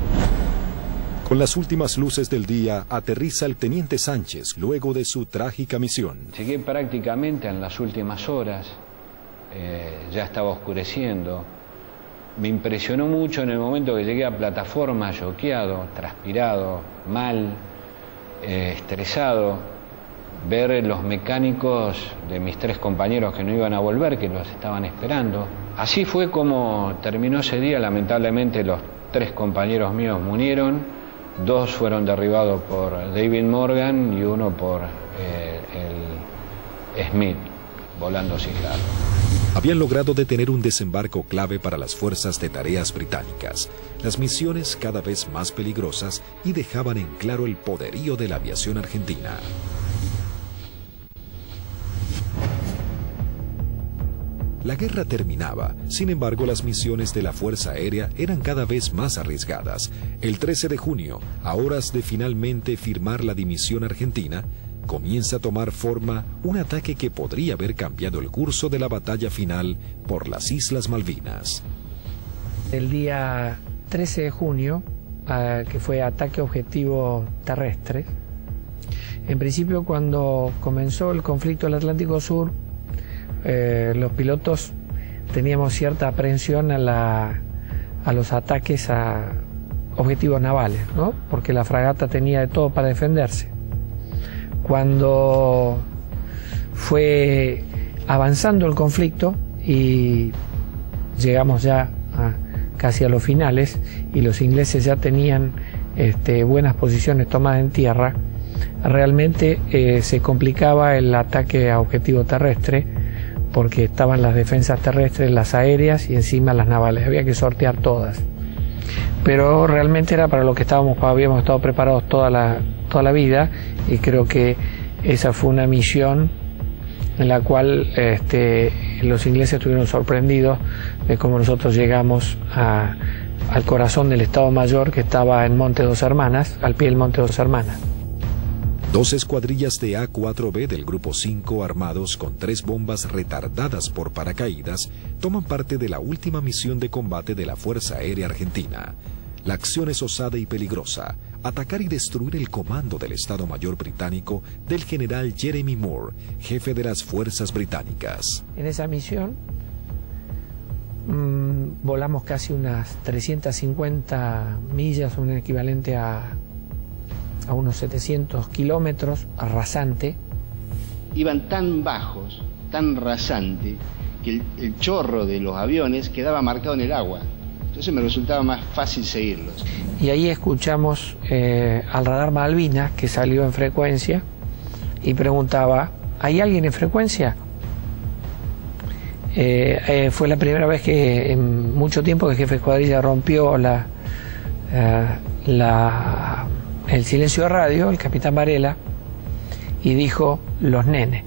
Con las últimas luces del día, aterriza el teniente Sánchez luego de su trágica misión. Llegué prácticamente en las últimas horas, ya estaba oscureciendo. Me impresionó mucho en el momento que llegué a plataforma, choqueado, transpirado, mal, estresado, ver los mecánicos de mis 3 compañeros que no iban a volver, que los estaban esperando. Así fue como terminó ese día. Lamentablemente los 3 compañeros míos murieron, 2 fueron derribados por David Morgan y 1 por el Smith, volando sin largo. Habían logrado detener un desembarco clave para las fuerzas de tareas británicas, las misiones cada vez más peligrosas y dejaban en claro el poderío de la aviación argentina. La guerra terminaba, sin embargo las misiones de la Fuerza Aérea eran cada vez más arriesgadas. El 13 de junio, a horas de finalmente firmar la dimisión argentina, comienza a tomar forma un ataque que podría haber cambiado el curso de la batalla final por las Islas Malvinas. El día 13 de junio, que fue ataque objetivo terrestre, en principio cuando comenzó el conflicto del Atlántico Sur, los pilotos teníamos cierta aprehensión a los ataques a objetivos navales, ¿no? Porque la fragata tenía de todo para defenderse. Cuando fue avanzando el conflicto y llegamos ya casi a los finales y los ingleses ya tenían buenas posiciones tomadas en tierra, realmente se complicaba el ataque a objetivo terrestre porque estaban las defensas terrestres, las aéreas y encima las navales, había que sortear todas. Pero realmente era para lo que habíamos estado preparados toda la vida y creo que esa fue una misión en la cual los ingleses estuvieron sorprendidos de cómo nosotros llegamos al corazón del Estado Mayor, que estaba en Monte Dos Hermanas, al pie del Monte Dos Hermanas. 2 escuadrillas de A4B del Grupo 5, armados con 3 bombas retardadas por paracaídas, toman parte de la última misión de combate de la Fuerza Aérea Argentina. La acción es osada y peligrosa: atacar y destruir el comando del Estado Mayor británico del general Jeremy Moore, jefe de las fuerzas británicas. En esa misión volamos casi unas 350 millas, un equivalente a unos 700 kilómetros, rasante. Iban tan bajos, tan rasante, que el chorro de los aviones quedaba marcado en el agua. Entonces me resultaba más fácil seguirlos. Y ahí escuchamos al radar Malvinas, que salió en frecuencia y preguntaba: ¿hay alguien en frecuencia? Fue la primera vez que en mucho tiempo que el jefe de escuadrilla rompió el silencio de radio, el capitán Varela, y dijo: los nenes.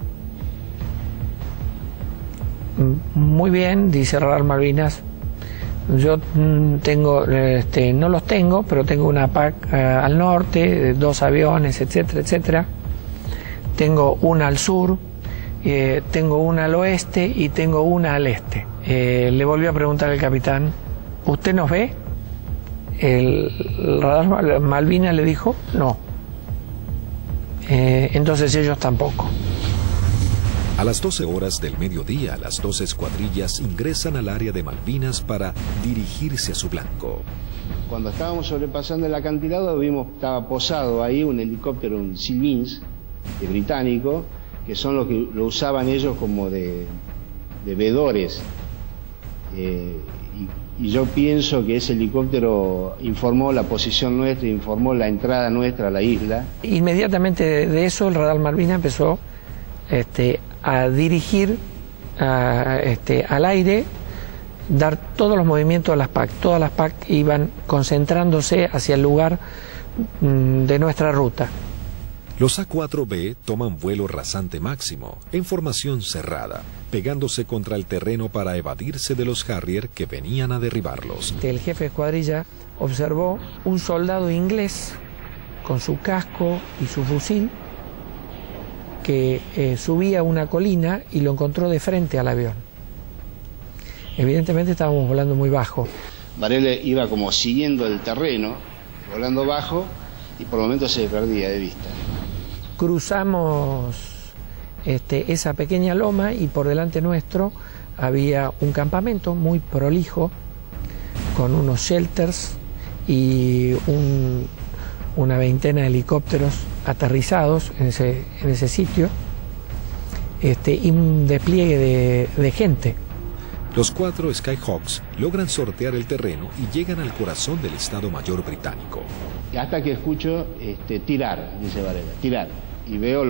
Muy bien, dice radar Malvinas. Yo tengo, no los tengo, pero tengo una PAC al norte, 2 aviones, etcétera, etcétera. Tengo una al sur, tengo una al oeste y tengo una al este. Le volvió a preguntar al capitán: ¿usted nos ve? El radar Malvinas le dijo: no. Entonces ellos tampoco. A las 12 horas del mediodía, las 2 escuadrillas ingresan al área de Malvinas para dirigirse a su blanco. Cuando estábamos sobrepasando el acantilado, vimos que estaba posado ahí un helicóptero, un Sea Lynx, británico, que son los que lo usaban ellos como de vedores. Y yo pienso que ese helicóptero informó la posición nuestra, informó la entrada nuestra a la isla. Inmediatamente de eso, el radar Malvinas empezó a dirigir al aire, dar todos los movimientos de las PAC. Todas las PAC iban concentrándose hacia el lugar de nuestra ruta. Los A4B toman vuelo rasante máximo, en formación cerrada, pegándose contra el terreno para evadirse de los Harrier que venían a derribarlos. El jefe de escuadrilla observó un soldado inglés con su casco y su fusil que subía una colina y lo encontró de frente al avión. Evidentemente estábamos volando muy bajo. Varela iba como siguiendo el terreno, volando bajo, y por momentos se perdía de vista. Cruzamos esa pequeña loma y por delante nuestro había un campamento muy prolijo con unos shelters y una veintena de helicópteros aterrizados en ese sitio, y un despliegue de gente. Los 4 Skyhawks logran sortear el terreno y llegan al corazón del Estado Mayor británico. Hasta que escucho tirar, dice Varela, tirar. Y veo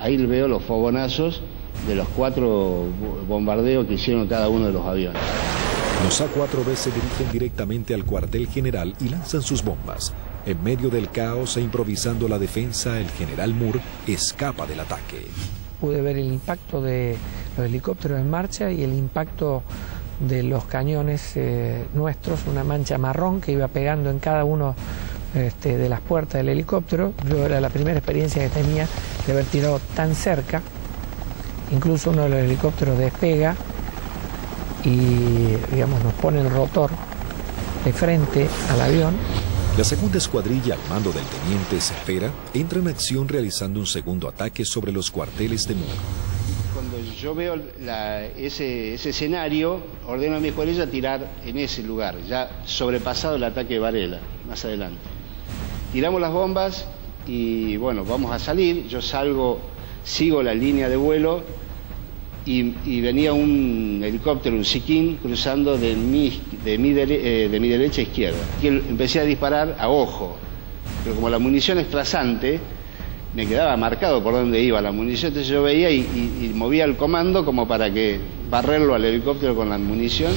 ahí veo los fogonazos de los 4 bombardeos que hicieron cada uno de los aviones. Los A4B se dirigen directamente al cuartel general y lanzan sus bombas. En medio del caos e improvisando la defensa, el general Moore escapa del ataque. Pude ver el impacto de los helicópteros en marcha y el impacto de los cañones nuestros, una mancha marrón que iba pegando en cada uno de las puertas del helicóptero. Yo era la primera experiencia que tenía de haber tirado tan cerca. Incluso uno de los helicópteros despega y, digamos, nos pone el rotor de frente al avión. La segunda escuadrilla, al mando del teniente Cepera, entra en acción realizando un segundo ataque sobre los cuarteles de Moore. Cuando yo veo ese escenario, ordeno a mi escuadrilla tirar en ese lugar, ya sobrepasado el ataque de Varela, más adelante. Tiramos las bombas y bueno, vamos a salir. Yo salgo, sigo la línea de vuelo y venía un helicóptero, un Sea-King, cruzando de mi derecha a izquierda. Y empecé a disparar a ojo, pero como la munición es trazante, me quedaba marcado por dónde iba la munición, entonces yo veía y movía el comando como para que barrerlo al helicóptero con la munición.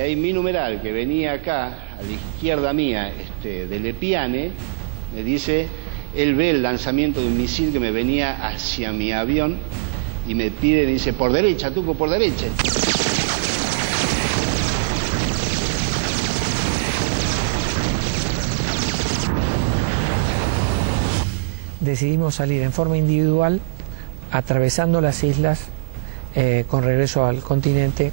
y ahí mi numeral que venía acá, a la izquierda mía, de Lepiane, me dice, él ve el lanzamiento de un misil que me venía hacia mi avión y me pide, me dice, por derecha, Tuco, por derecha. Decidimos salir en forma individual, atravesando las islas, con regreso al continente,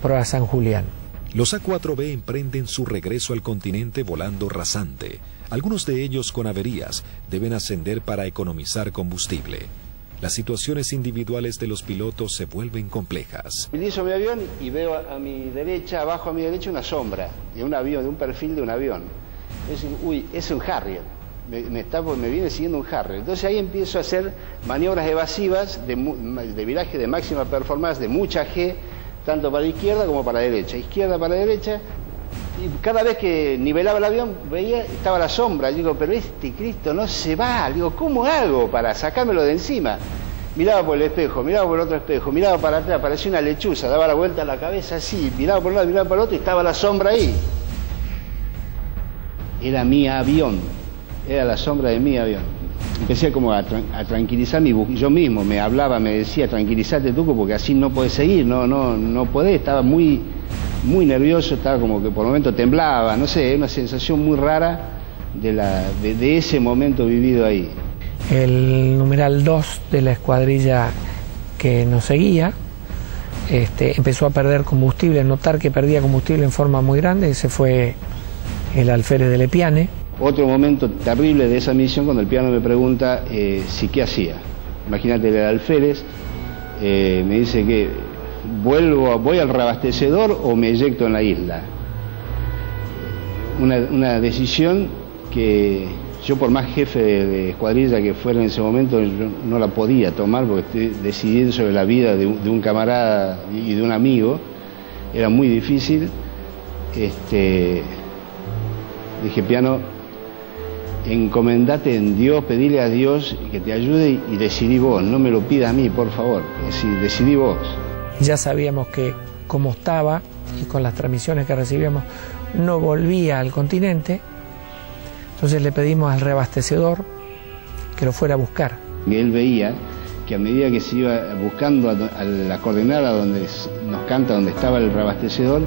proa San Julián. Los A4B emprenden su regreso al continente volando rasante. Algunos de ellos con averías deben ascender para economizar combustible. Las situaciones individuales de los pilotos se vuelven complejas. Utilizo mi avión y veo a mi derecha, abajo a mi derecha, una sombra de un avión, de un perfil de un avión. Es decir, uy, es un Harrier. Me viene siguiendo un Harrier. Entonces ahí empiezo a hacer maniobras evasivas de viraje de máxima performance, de mucha G, tanto para izquierda como para derecha. Izquierda para derecha. Y cada vez que nivelaba el avión, veía, estaba la sombra. Digo, pero este Cristo no se va. Digo, ¿cómo hago para sacármelo de encima? Miraba por el espejo, miraba por el otro espejo, miraba para atrás, parecía una lechuza, daba la vuelta a la cabeza así, miraba por un lado, miraba por el otro y estaba la sombra ahí. Era mi avión, era la sombra de mi avión. Empecé como a tranquilizar yo mismo, me hablaba, me decía, tranquilízate Tuco, porque así no podés seguir, no podés, estaba muy nervioso, estaba como que por momento temblaba, no sé, una sensación muy rara de ese momento vivido ahí. El numeral 2 de la escuadrilla que nos seguía empezó a perder combustible, notar que perdía combustible en forma muy grande. Ese fue el alférez de Lepiane. Otro momento terrible de esa misión, cuando el piano me pregunta si qué hacía. Imagínate, el alférez me dice que voy al reabastecedor o me eyecto en la isla. Una decisión que yo, por más jefe de escuadrilla que fuera en ese momento, yo no la podía tomar porque estoy decidiendo sobre la vida de un camarada y de un amigo. Era muy difícil. Dije, piano, encomendate en Dios, pedile a Dios que te ayude y decidí vos, no me lo pidas a mí, por favor, decidí vos. Ya sabíamos que como estaba y con las transmisiones que recibíamos no volvía al continente, entonces le pedimos al reabastecedor que lo fuera a buscar. Y él veía que a medida que se iba buscando a la coordenada donde nos canta, donde estaba el reabastecedor,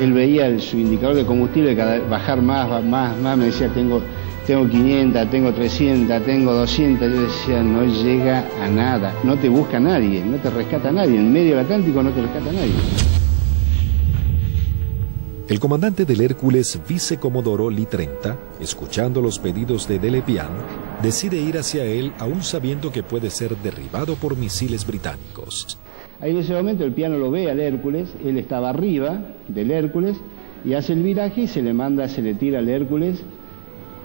él veía su indicador de combustible bajar más, me decía, tengo 500, tengo 300, tengo 200, yo decía, no llega a nada, no te busca nadie, no te rescata nadie, en medio del Atlántico no te rescata nadie. El comandante del Hércules, vicecomodoro Lee 30, escuchando los pedidos de Lepiane, decide ir hacia él aún sabiendo que puede ser derribado por misiles británicos. Ahí en ese momento el piano lo ve al Hércules, él estaba arriba del Hércules y hace el viraje y se le tira al Hércules.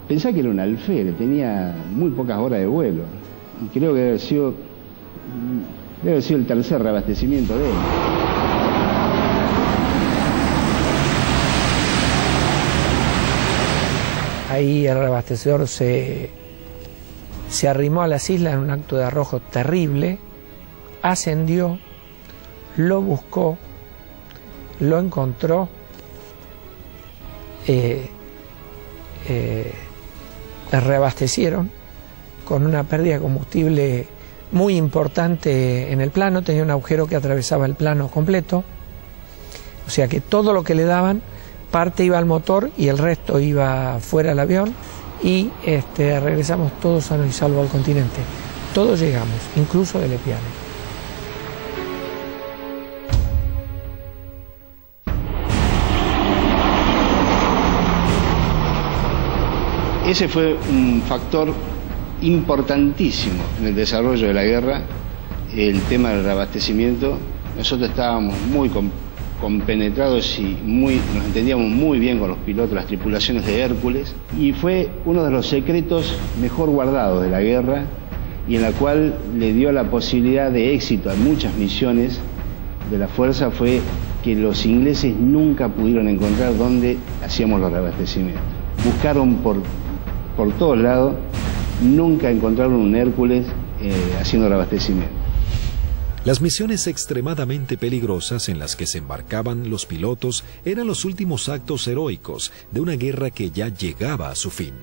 Pensá que era un alférez, tenía muy pocas horas de vuelo y creo que debe haber sido el tercer reabastecimiento de él. Ahí el reabastecedor se arrimó a las islas en un acto de arrojo terrible, ascendió, lo buscó, lo encontró, le reabastecieron con una pérdida de combustible muy importante en el plano, tenía un agujero que atravesaba el plano completo, o sea que todo lo que le daban, parte iba al motor y el resto iba fuera del avión y regresamos todos sanos y salvos al continente. Todos llegamos, incluso de Lepiane. Ese fue un factor importantísimo en el desarrollo de la guerra, el tema del reabastecimiento. Nosotros estábamos muy compenetrados y nos entendíamos muy bien con los pilotos, las tripulaciones de Hércules, y fue uno de los secretos mejor guardados de la guerra y en la cual le dio la posibilidad de éxito a muchas misiones de la fuerza, fue que los ingleses nunca pudieron encontrar dónde hacíamos los reabastecimientos. Buscaron por todos lados, nunca encontraron un Hércules haciendo reabastecimiento. Las misiones extremadamente peligrosas en las que se embarcaban los pilotos eran los últimos actos heroicos de una guerra que ya llegaba a su fin.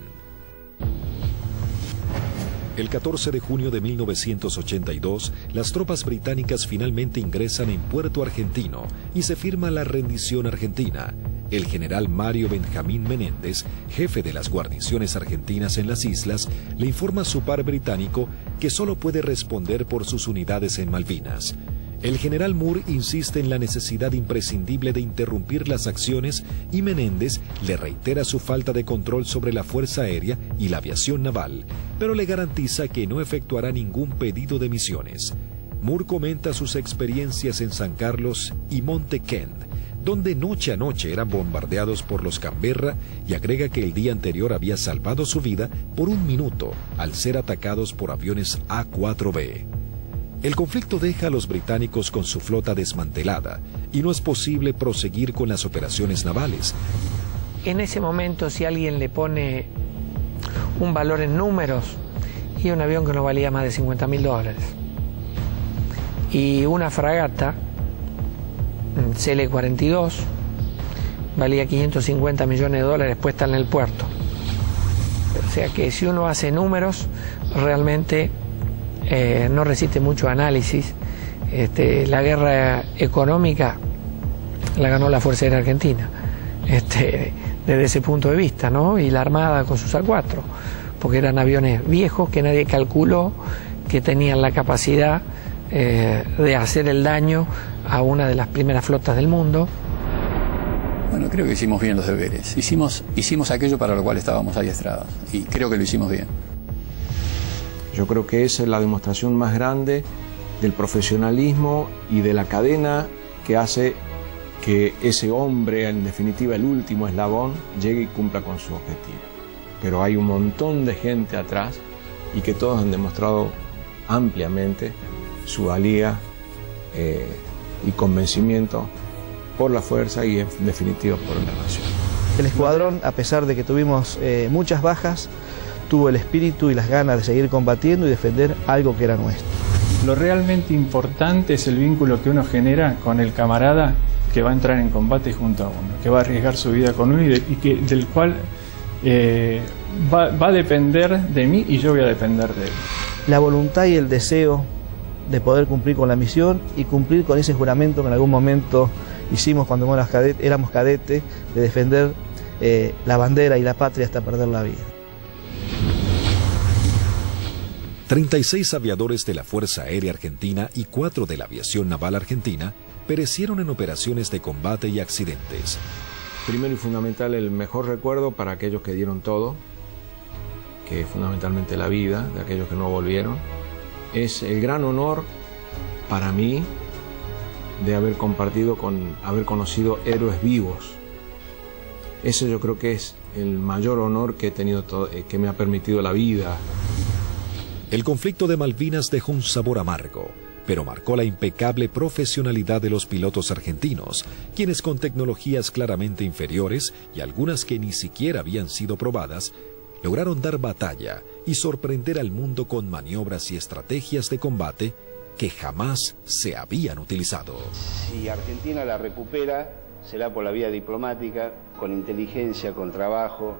El 14 de junio de 1982, las tropas británicas finalmente ingresan en Puerto Argentino y se firma la rendición argentina. El general Mario Benjamín Menéndez, jefe de las guarniciones argentinas en las islas, le informa a su par británico que solo puede responder por sus unidades en Malvinas. El general Moore insiste en la necesidad imprescindible de interrumpir las acciones y Menéndez le reitera su falta de control sobre la Fuerza Aérea y la aviación naval, pero le garantiza que no efectuará ningún pedido de misiones. Moore comenta sus experiencias en San Carlos y Monte Kent, donde noche a noche eran bombardeados por los Canberra, y agrega que el día anterior había salvado su vida por un minuto al ser atacados por aviones A-4B. El conflicto deja a los británicos con su flota desmantelada y no es posible proseguir con las operaciones navales. En ese momento, si alguien le pone un valor en números, y un avión que no valía más de $50.000, y una fragata CL-42 valía $550 millones puesta en el puerto. O sea que si uno hace números, realmente no resiste mucho análisis. La guerra económica la ganó la Fuerza Aérea Argentina, desde ese punto de vista, ¿no? Y la Armada con sus A4, porque eran aviones viejos que nadie calculó que tenían la capacidad de hacer el daño a una de las primeras flotas del mundo. Bueno, creo que hicimos bien los deberes. Hicimos aquello para lo cual estábamos adiestrados y creo que lo hicimos bien. Yo creo que esa es la demostración más grande del profesionalismo y de la cadena que hace que ese hombre, en definitiva el último eslabón, llegue y cumpla con su objetivo. Pero hay un montón de gente atrás y que todos han demostrado ampliamente su valía y convencimiento por la fuerza y en definitiva por la nación. El escuadrón, a pesar de que tuvimos muchas bajas, tuvo el espíritu y las ganas de seguir combatiendo y defender algo que era nuestro. Lo realmente importante es el vínculo que uno genera con el camarada que va a entrar en combate junto a uno, que va a arriesgar su vida con uno del cual va a depender de mí y yo voy a depender de él. La voluntad y el deseo de poder cumplir con la misión y cumplir con ese juramento que en algún momento hicimos cuando éramos cadetes, de defender la bandera y la patria hasta perder la vida. 36 aviadores de la Fuerza Aérea Argentina y 4 de la Aviación Naval Argentina perecieron en operaciones de combate y accidentes. Primero y fundamental, el mejor recuerdo para aquellos que dieron todo, que es fundamentalmente la vida de aquellos que no volvieron. Es el gran honor para mí de haber compartido haber conocido héroes vivos. Ese yo creo que es el mayor honor que he tenido, que me ha permitido la vida. El conflicto de Malvinas dejó un sabor amargo, pero marcó la impecable profesionalidad de los pilotos argentinos, quienes con tecnologías claramente inferiores y algunas que ni siquiera habían sido probadas, lograron dar batalla y sorprender al mundo con maniobras y estrategias de combate que jamás se habían utilizado. Si Argentina la recupera, será por la vía diplomática, con inteligencia, con trabajo.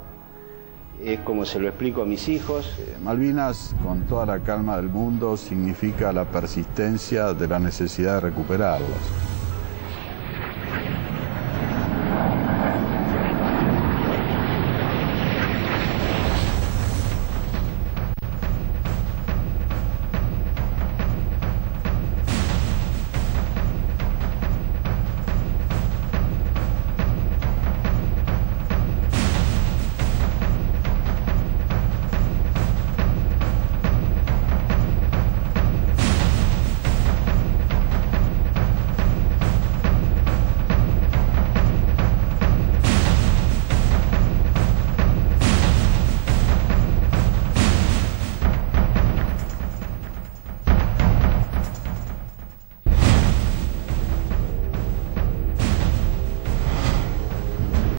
Es como se lo explico a mis hijos. Malvinas, con toda la calma del mundo, significa la persistencia de la necesidad de recuperarlas.